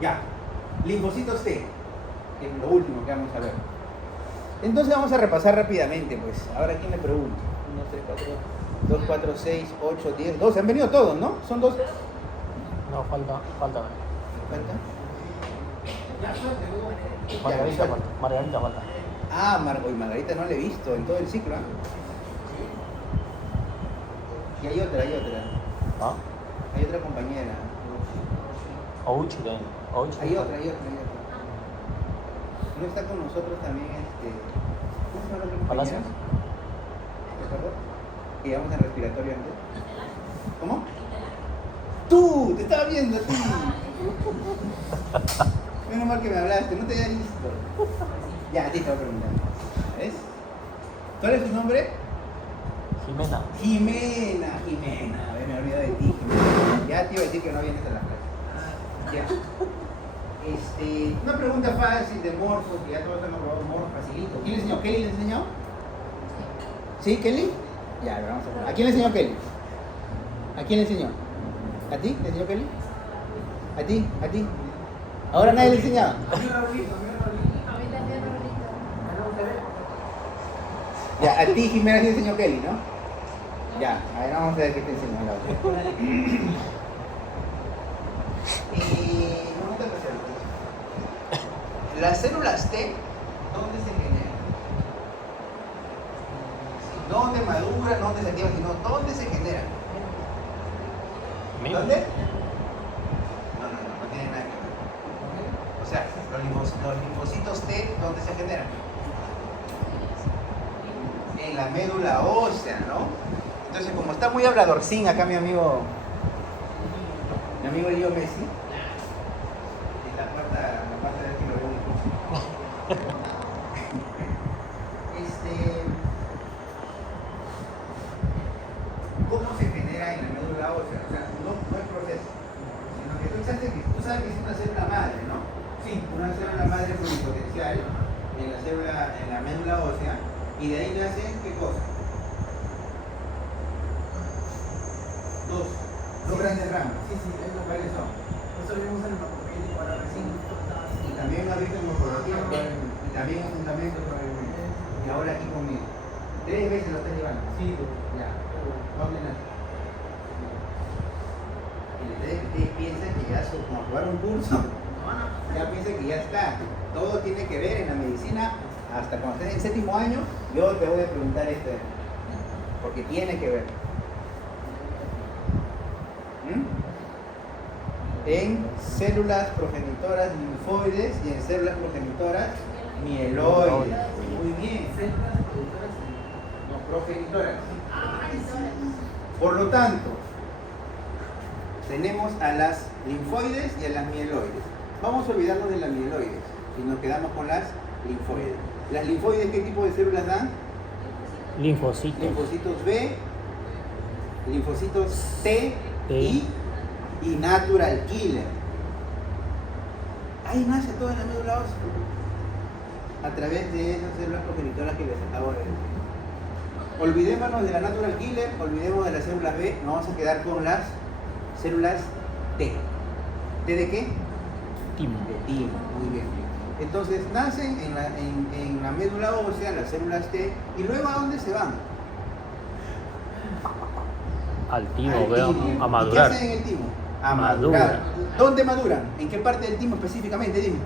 Ya. Linfocitos T, que es lo último que vamos a ver. Entonces vamos a repasar rápidamente, pues. Ahora, ¿quién me pregunta? 1, 3, 4, 2, 4, 6, 8, 10, 12. Han venido todos, ¿no? Son 12. No, falta. ¿Falta? Margarita falta. Margarita falta. Ah, Margarita no la he visto en todo el ciclo, ¿eh? Y hay otra. ¿Ah? Hay otra compañera. Ouchi también. Ouchi. Hay otra. No está con nosotros también ¿cómo se llama la otra compañera? Palacios. ¿Te acuerdas? Que llevamos en respiratorio antes. ¿Cómo? ¡Tú! ¡Te estaba viendo a ti! Menos mal que me hablaste, no te había visto. Ya, a ti te voy a preguntar. ¿Ves? ¿Cuál es tu nombre? Jimena. Jimena. A ver, me olvidé de ti, Jimena. Ya te iba a decir que no vienes a la clase. Ya. Una pregunta fácil de morfos, que ya todos hemos probado morfos, facilito. ¿Quién le enseñó? ¿Kelly le enseñó? ¿Sí, Kelly? Ya, a ver, vamos a ver. ¿A quién le enseñó Kelly? ¿A quién le enseñó? ¿A ti? ¿Le enseñó Kelly? ¿A ti? ¿Ahora nadie le enseñaba? Ya, a ti Jimena sí le enseñó Kelly, ¿no? Ya, a ver, vamos a ver qué te enseñó la otra. Las células T, ¿dónde se generan? ¿Dónde maduran? ¿Dónde se activan? Sino, ¿dónde se generan? ¿Dónde? No tiene nada que ver. O sea, los linfocitos T, ¿dónde se generan? en la médula ósea, ¿no? Entonces, como está muy habladorcín acá mi amigo Leo Messi, en la parte de aquí lo veo difícil. ¿Cómo se genera en la médula ósea? O sea, no es proceso, sino que tú sabes que es una célula madre, ¿no? Sí, una célula madre pluripotencial en la médula ósea, y de ahí nacen, ¿qué cosa? Dos grandes ramas. Sí, es lo ¿Cuáles son? Eso lo vimos en el macroclínico ahora recién. Y también lo has visto en morfología, y también en fundamento probablemente. Y ahora aquí conmigo. 3 veces lo estás llevando. Sí, Ya. ¿Dónde nace? Y ustedes piensan que ya como aprobar un curso, ya piensan que ya está. Todo tiene que ver en la medicina. Hasta cuando estés en 7º año, yo te voy a preguntar esto. Porque tiene que ver. En células progenitoras linfoides y en células progenitoras mieloides. Muy bien. Células productoras. No, progenitoras. Por lo tanto, tenemos a las linfoides y a las mieloides. Vamos a olvidarnos de las mieloides y nos quedamos con las linfoides. ¿Las linfoides qué tipo de células dan? Linfocitos. Linfocitos B, linfocitos T y natural killer. Ahí nace toda la médula ósea. A través de esas células progenitoras que les acabo de decir. Olvidémonos de la natural killer, olvidemos de las células B, nos vamos a quedar con las células T. ¿T de qué? Timo. De timo, muy bien. Entonces nacen en la médula ósea las células T, y luego ¿a dónde se van? Al timo, Al veo. timo. A ¿Y madurar. qué hacen en el timo? A Madura. madurar. ¿Dónde maduran? ¿En qué parte del timo específicamente? Dime.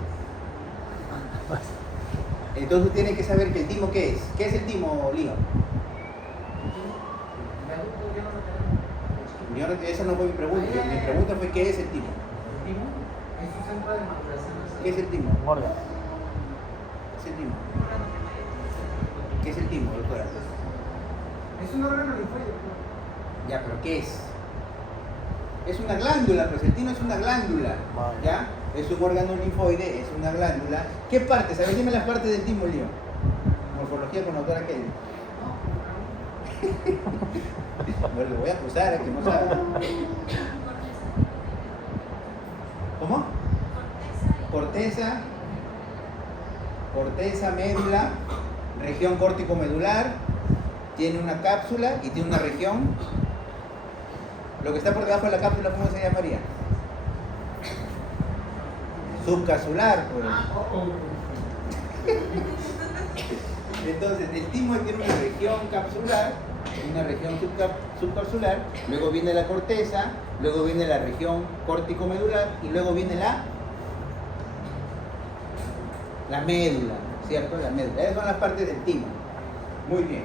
Entonces tienes que saber que el timo ¿qué es? ¿Qué es el timo, Lío? Esa no fue mi pregunta. Mi pregunta fue ¿qué es el timo? El timo es un centro de maduración. ¿Qué es el timo? Un órgano. ¿Qué es el timo? ¿Qué es el timo, doctora? Es un órgano linfoide. Ya, pero ¿qué es? Es una glándula, pues el timo es una glándula. Vale. ¿Ya? Es un órgano linfoide, es una glándula. ¿Qué partes? A ver, dime las partes del timo, Lío. Morfología con la doctora Kelly. Bueno, le voy a acusar a que no sabe. ¿Cómo? Corteza, médula, región córtico-medular, tiene una cápsula y tiene una región. Lo que está por debajo de la cápsula, ¿cómo se llamaría? Subcapsular, pues. Entonces, el timo tiene una región capsular, una región subcapsular, luego viene la corteza, luego viene la región córtico-medular y luego viene la médula, ¿cierto? La médula. Esas son las partes del timo. Muy bien.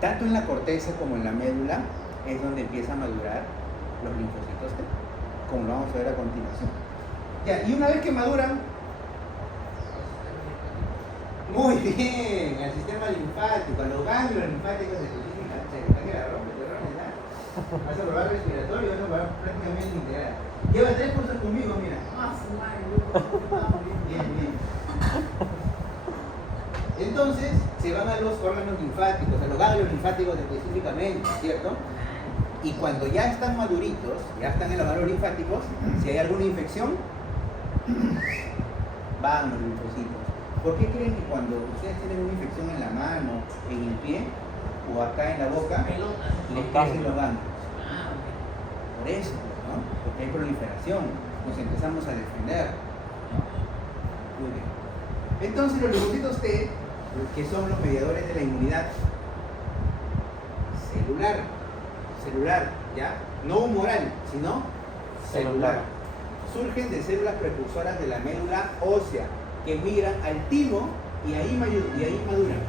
Tanto en la corteza como en la médula es donde empieza a madurar los linfocitos T, como lo vamos a ver a continuación. Ya, y una vez que maduran, muy bien, el sistema linfático, los ganglios linfáticos se están en la rompe, ¿ya? Vas a probar respiratorio, vas a probar prácticamente integral. Lleva 3 cursos conmigo, mira. Bien, bien. Entonces, se van a los órganos linfáticos, a los ganglios linfáticos específicamente, ¿cierto? Y cuando ya están maduritos, ya están en los ganglios linfáticos, si hay alguna infección, van los linfocitos. ¿Por qué creen que cuando ustedes tienen una infección en la mano, en el pie o acá en la boca, les crecen los ganglios? Por eso, ¿no? Porque hay proliferación, nos empezamos a defender, ¿no? Muy bien. Entonces los linfocitos T, que son los mediadores de la inmunidad celular, ¿ya? No humoral, sino celular. Surgen de células precursoras de la médula ósea que migran al timo y ahí maduran.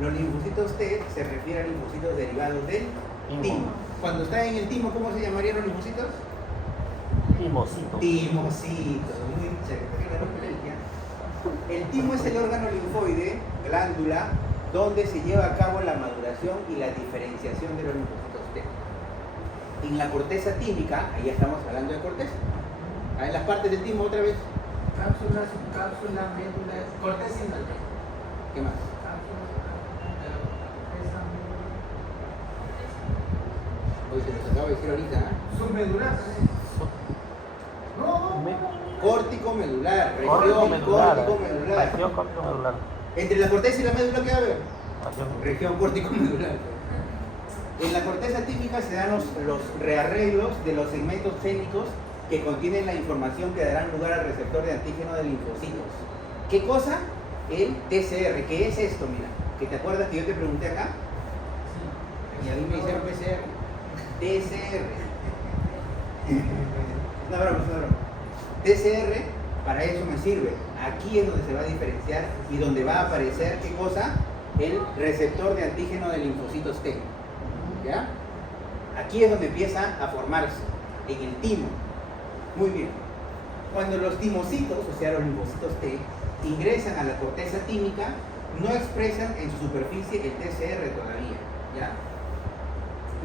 Los linfocitos T se refieren a linfocitos derivados del timo. Cuando están en el timo, ¿cómo se llamarían los linfocitos? Timocitos. Timocitos. Muy chévere. El timo es el órgano linfoide, glándula, donde se lleva a cabo la maduración y la diferenciación de los linfocitos T. En la corteza tímica, ahí ya estamos hablando de corteza. En las partes del timo otra vez. Cápsula, subcápsula, médula, corteza y médula. ¿Qué más? Hoy se nos acaba de decir ahorita, ¿eh? Submedular. Córtico medular, Córtico región medular. córtico medular. Región córtico medular. Entre la corteza y la médula, ¿qué va a haber? Región- Región córtico medular. En la corteza típica se dan los rearreglos de los segmentos célicos que contienen la información que darán lugar al receptor de antígeno de linfocitos. ¿Qué cosa? El TCR. ¿Qué es esto? Mira, que te acuerdas que yo te pregunté acá y a mí me hicieron PCR. TCR. Una broma, es una broma. TCR, para eso me sirve. Aquí es donde se va a diferenciar y donde va a aparecer, ¿qué cosa? El receptor de antígeno de linfocitos T. ¿Ya? Aquí es donde empieza a formarse, en el timo. Muy bien. Cuando los timocitos, o sea los linfocitos T, ingresan a la corteza tímica, no expresan en su superficie el TCR todavía, ¿ya?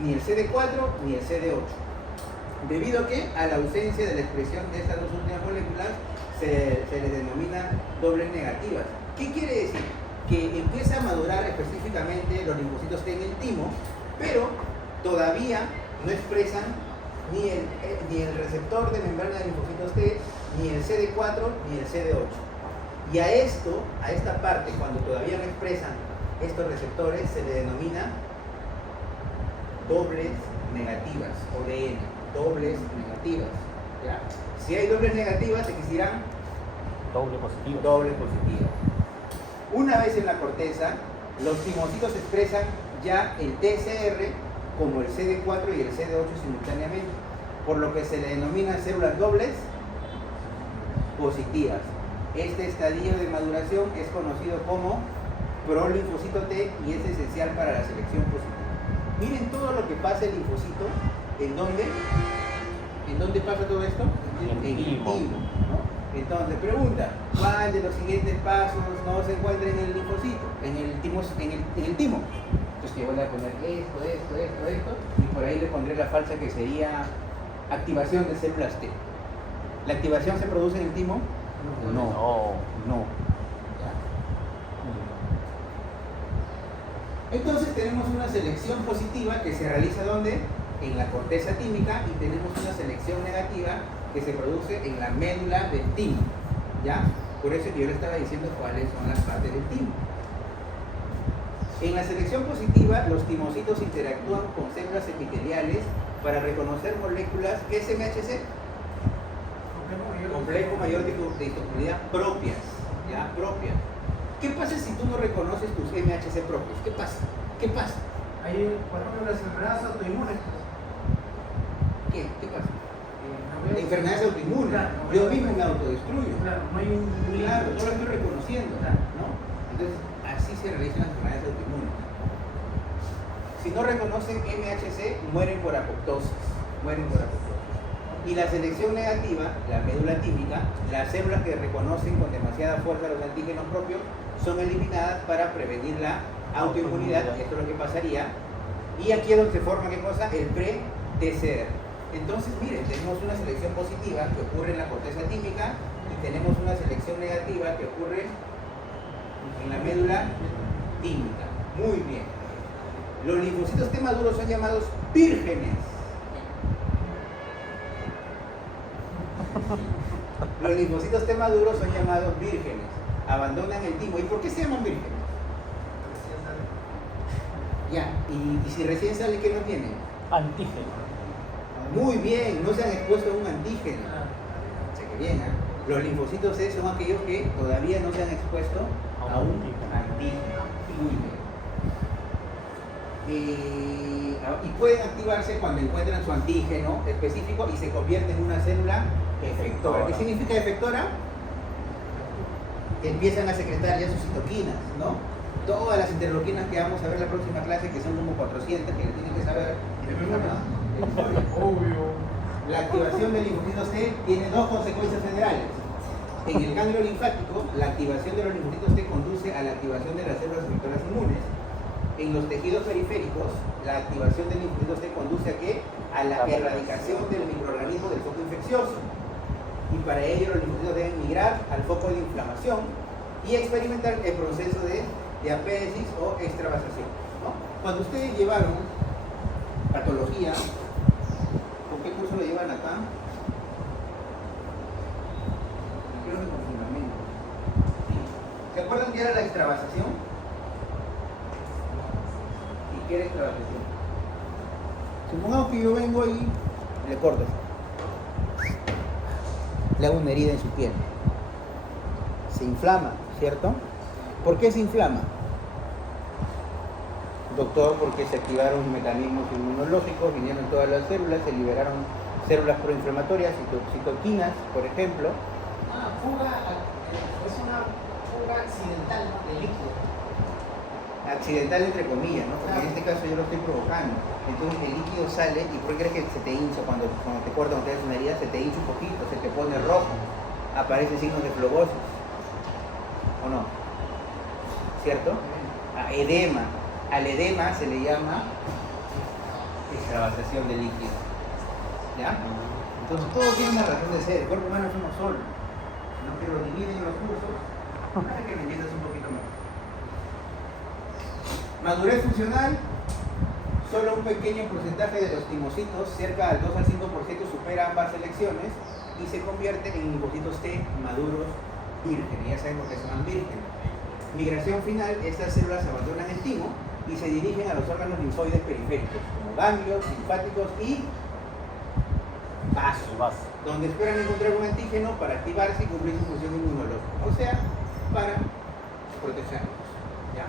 Ni el CD4 ni el CD8. ¿Debido a qué? A la ausencia de la expresión de estas dos últimas moléculas se les denomina dobles negativas. ¿Qué quiere decir? Que empieza a madurar específicamente los linfocitos T en el timo, pero todavía no expresan ni el receptor de membrana de linfocitos T, ni el CD4, ni el CD8. Y a esta parte, cuando todavía no expresan estos receptores, se le denomina dobles negativas, ODN, dobles negativas. ¿Ya? Si hay dobles negativas, existirán Doble positivo. dobles positivas. Una vez en la corteza, los timocitos expresan ya el TCR como el CD4 y el CD8 simultáneamente, por lo que se le denomina células dobles positivas. Este estadio de maduración es conocido como prolinfocito T y es esencial para la selección positiva. Miren todo lo que pasa el linfocito, ¿en dónde? ¿En dónde pasa todo esto? En el timo. ¿no? Entonces, pregunta, ¿cuál de los siguientes pasos no se encuentra en el linfocito? En el timo. Entonces yo voy a poner esto, y por ahí le pondré la falsa que sería activación de células T. ¿La activación se produce en el timo? No. Entonces tenemos una selección positiva que se realiza ¿dónde? En la corteza tímica, y tenemos una selección negativa que se produce en la médula del timo. ¿Ya? Por eso yo le estaba diciendo cuáles son las partes del timo. En la selección positiva, los timocitos interactúan con células epiteliales para reconocer moléculas, ¿qué es MHC? Complejo mayor de disponibilidad propias, ¿ya? Propias. ¿Qué pasa si tú no reconoces tus MHC propios? ¿Qué pasa? Hay, por ejemplo, las enfermedades autoinmunes. ¿Qué pasa? Enfermedades autoinmunes. Claro, Yo mismo me autodestruyo. Claro, no hay un... Claro, no lo estoy reconociendo, Claro. ¿no? Entonces, así se realizan las enfermedades autoinmunes. Si no reconocen MHC, mueren por apoptosis. Y la selección negativa, la médula tímica, las células que reconocen con demasiada fuerza los antígenos propios son eliminadas para prevenir la autoinmunidad, y esto es lo que pasaría. Y aquí es donde se forma, ¿qué cosa? El pre-TCR. Entonces, miren, tenemos una selección positiva que ocurre en la corteza tímica y tenemos una selección negativa que ocurre en la médula tímica. Muy bien. Los linfocitos T maduros son llamados vírgenes. Los linfocitos T maduros son llamados vírgenes. Abandonan el timo. ¿Y por qué se llaman vírgenes? Ya, y si recién sale, ¿qué no tienen? Antígeno. Muy bien, no se han expuesto a un antígeno. O sea que bien, ¿eh? Los linfocitos C son aquellos que todavía no se han expuesto a un antígeno. Muy bien. Y pueden activarse cuando encuentran su antígeno específico y se convierte en una célula efectora. ¿Qué significa efectora? Que empiezan a secretar ya sus citoquinas, ¿no? Todas las interleuquinas que vamos a ver la próxima clase, que son como 400, que tienen que saber. Obvio. La activación del linfocitos T tiene dos consecuencias generales. En el ganglio linfático, la activación de los linfocitos T conduce a la activación de las células efectoras inmunes. En los tejidos periféricos, la activación de linfocitos T conduce a ¿qué? A la erradicación del microorganismo del foco infeccioso. Y para ello los linfocitos deben migrar al foco de inflamación y experimentar el proceso de apéresis o extravasación, ¿no? Cuando ustedes llevaron patología, ¿con qué curso lo llevan acá? Creo que con fundamento. Sí. ¿Se acuerdan que era la extravasación? ¿Y qué era extravasación? Supongamos que yo vengo y le corto, le hago una herida en su piel, se inflama, ¿cierto? ¿Por qué se inflama? Doctor, porque se activaron mecanismos inmunológicos, vinieron todas las células, se liberaron células proinflamatorias, citoquinas, por ejemplo. Fuga, es una fuga accidental del líquido. Accidental entre comillas, ¿no? Porque en este caso yo lo estoy provocando. Entonces el líquido sale y ¿por qué crees que se te hincha cuando te cortan, cuando te haces una herida? Se te hincha un poquito, se te pone rojo, aparecen signos de flebosis. ¿O no? ¿Cierto? Edema. Al edema se le llama extravasación de líquido. ¿Ya? Entonces todo tiene una razón de ser. El cuerpo humano es uno solo. No que lo dividen en los cursos para que me entiendas un poquito más. Madurez funcional. Solo un pequeño porcentaje de los timocitos, cerca del 2 al 5%, supera ambas selecciones y se convierte en linfocitos T maduros vírgenes. Ya sabemos que son vírgenes. Migración final, estas células abandonan el timo y se dirigen a los órganos linfoides periféricos, como ganglios, linfáticos y vasos, donde esperan encontrar un antígeno para activarse y cumplir su función inmunológica, o sea, para protegernos. ¿Ya?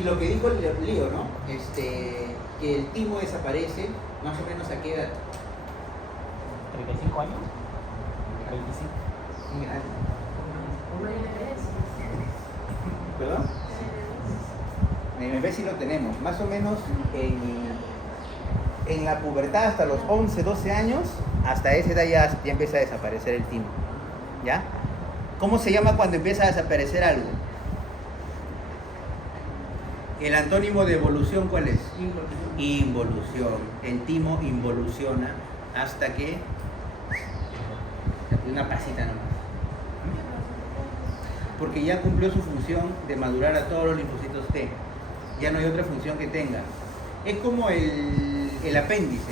Y lo que dijo el lío, ¿no? Que el timo desaparece, más o menos a qué edad. 35 años. 25. Mira. ¿Perdón? En el bebé sí lo tenemos, más o menos en la pubertad hasta los 11, 12 años, hasta esa edad ya empieza a desaparecer el timo. ¿Ya? ¿Cómo se llama cuando empieza a desaparecer algo? El antónimo de evolución, ¿cuál es? Involución. El timo involuciona hasta que una pasita nomás. Porque ya cumplió su función de madurar a todos los linfocitos T. Ya no hay otra función que tenga. Es como el apéndice.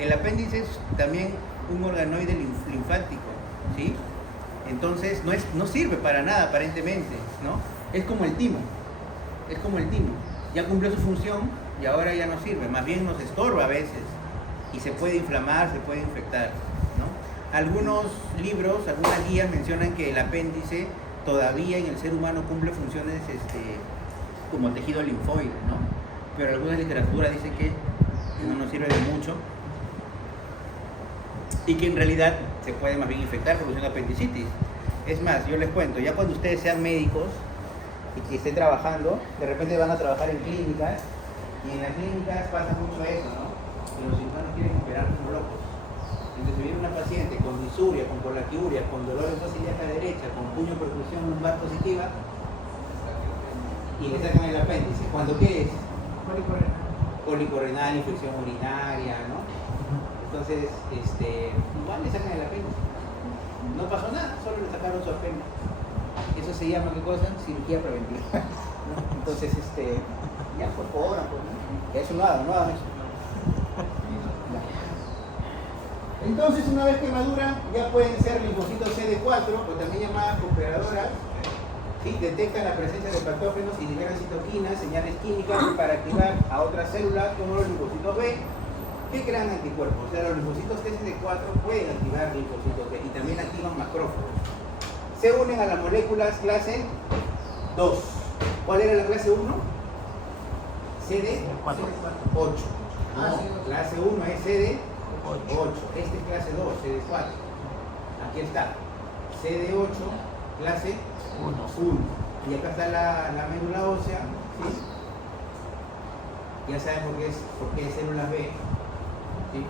El apéndice es también un organoide linfático, ¿sí? Entonces no sirve para nada aparentemente, ¿no? Es como el timo. Es como el timo. Ya cumplió su función y ahora ya no sirve. Más bien nos estorba a veces. Y se puede inflamar, se puede infectar, ¿no? Algunos libros, algunas guías mencionan que el apéndice todavía en el ser humano cumple funciones como tejido linfoide, ¿no? Pero alguna literatura dice que no nos sirve de mucho y que en realidad se puede más bien infectar, produciendo apendicitis. Es más, yo les cuento, ya cuando ustedes sean médicos y que estén trabajando, de repente van a trabajar en clínicas y en las clínicas pasa mucho eso, ¿no? Que los cirujanos quieren operar como locos. Entonces viene una paciente con disuria, con colaquiuria, con dolor en toda ilíaca derecha, con puño percusión lumbar positiva y le sacan el apéndice. ¿Cuándo qué es? Cólico renal, infección urinaria, ¿no? Entonces, igual le sacan el apéndice. No pasó nada, solo le sacaron su apéndice. Eso se llama, ¿qué cosa? Cirugía preventiva. ¿No? Entonces, ya por favor, ¿no? Eso no hagan eso. Entonces, una vez que madura, ya pueden ser linfocitos CD4 o también llamadas cooperadoras, ¿sí? Detectan la presencia de patógenos y liberan citoquinas, señales químicas para activar a otras células como los linfocitos B, que crean anticuerpos. O sea, los linfocitos TCD4 pueden activar linfocitos B y también activan macrófagos. Se unen a las moléculas clase 2. ¿Cuál era la clase 1? CD8. No, clase 1 es CD8. Este es clase 2, CD4. Aquí está. CD8, clase 1. Y acá está la médula ósea, ¿sí? Ya saben por qué es células B, ¿sí?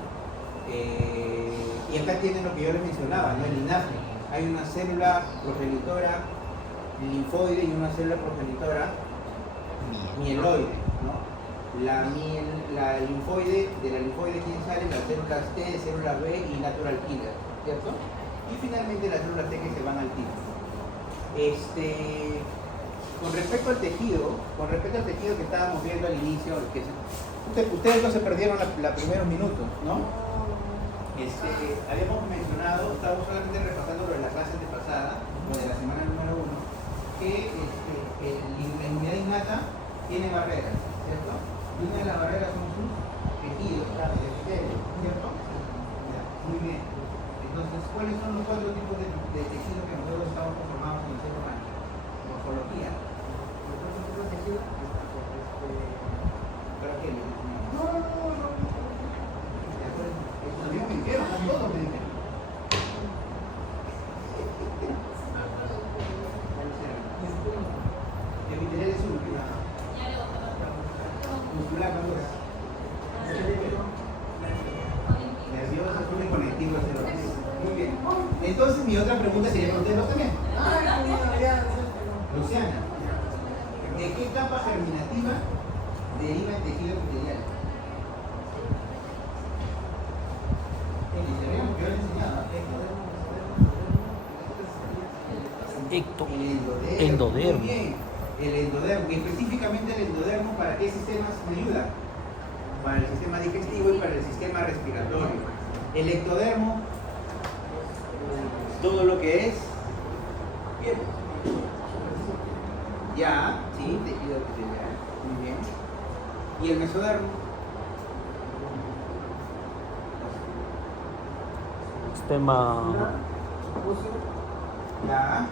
Y acá tienen lo que yo les mencionaba, ¿no? El INAFNE. hay una célula progenitora linfoide y una célula progenitora mieloide, ¿no? La linfoide, de la linfoide, ¿quién sale? Las células T, células B y natural killer, ¿cierto? Y finalmente las células T que se van al tipo. Con respecto al tejido que estábamos viendo al inicio, ustedes no se perdieron los primeros minutos, ¿no? Habíamos mencionado, estábamos solamente repasando lo de la clase pasada, lo de la semana número 1, que la inmunidad innata tiene barreras, ¿cierto? Y una de las barreras son sus tejidos, ¿cierto? Ya, muy bien. Entonces, ¿cuáles son los 4 tipos de tejidos que nosotros estamos conformados en el ser humano? Morfología. ¿Pero qué? No. A mí me dijeron, a todos me dijeron. El interés es uno, muscular, madura. Nerviosa, es un conectivo cerebral. Muy bien. Entonces, mi otra pregunta sería para ustedes dos también. Luciana, ¿de qué etapa germinativa deriva el tejido epitelial? El endodermo. Muy bien. El endodermo. Y específicamente el endodermo, ¿para qué sistemas me ayuda? Para el sistema digestivo y para el sistema respiratorio. El ectodermo, todo lo que es piel. Ya, sí, tejido epitelial. Muy bien. ¿Y el mesodermo? Sistema. Ya.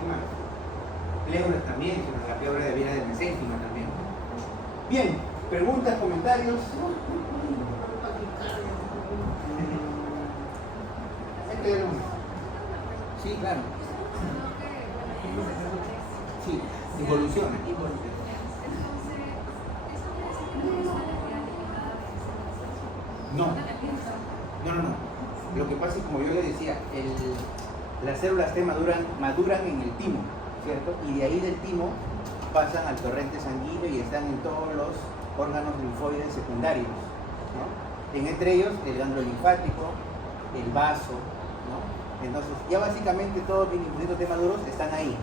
¿Qué más? Pleuras también, la pleura de viene del mesénquima también. Bien, preguntas, comentarios. Sí, claro. Sí, evoluciona. No. Lo que pasa es, como yo le decía, las células T maduran en el timo, ¿cierto? Y de ahí del timo pasan al torrente sanguíneo y están en todos los órganos linfoides secundarios, ¿no? Entre ellos el ganglio linfático, el vaso, ¿no? Entonces, ya básicamente todos mis linfocitos T maduros están ahí.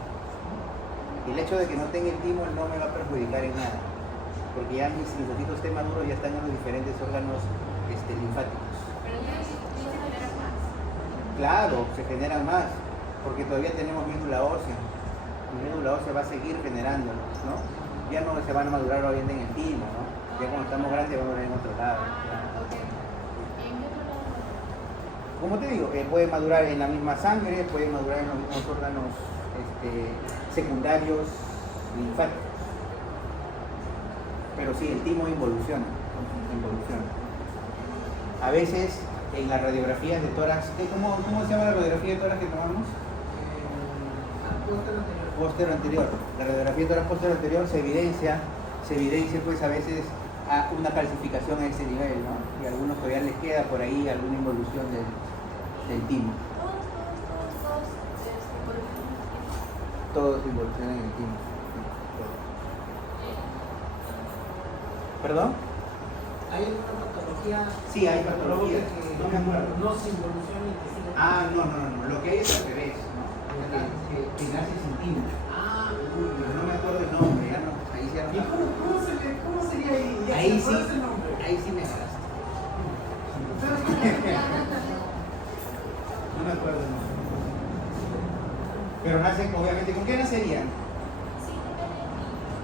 El hecho de que no tenga el timo no me va a perjudicar en nada, porque ya mis linfocitos T maduros ya están en los diferentes órganos linfáticos. Claro, se generan más, porque todavía tenemos médula ósea. Mi médula ósea va a seguir generándolo, ¿no? Ya no se van a madurar obviamente en el timo, ¿no? Ya cuando estamos grandes vamos a ver en otro lado. Como te digo, puede madurar en la misma sangre, puede madurar en los mismos órganos secundarios linfáticos. Pero sí, el timo involuciona. A veces en las radiografías de tórax, ¿cómo se llama la radiografía de tórax que tomamos? Póstero anterior. La radiografía de tórax póstero anterior se evidencia pues a veces una calcificación a ese nivel, ¿no? Y a algunos todavía les queda por ahí alguna involución del timo. Todos involucionan en el timo. ¿Perdón? ¿Hay alguna patología? Sí, hay patologías. Que No me acuerdo. no se involuciona el tejido. No. Lo que hay es al revés, ¿no? Que nace sin timo. Pero no me acuerdo el nombre, ya no. Ahí sí ya no. ¿Y cómo sería ahí? Ya Ahí se sí, conoce el nombre. ahí sí me agarraste. No me acuerdo el nombre. Pero nacen, obviamente, ¿con qué nacerían?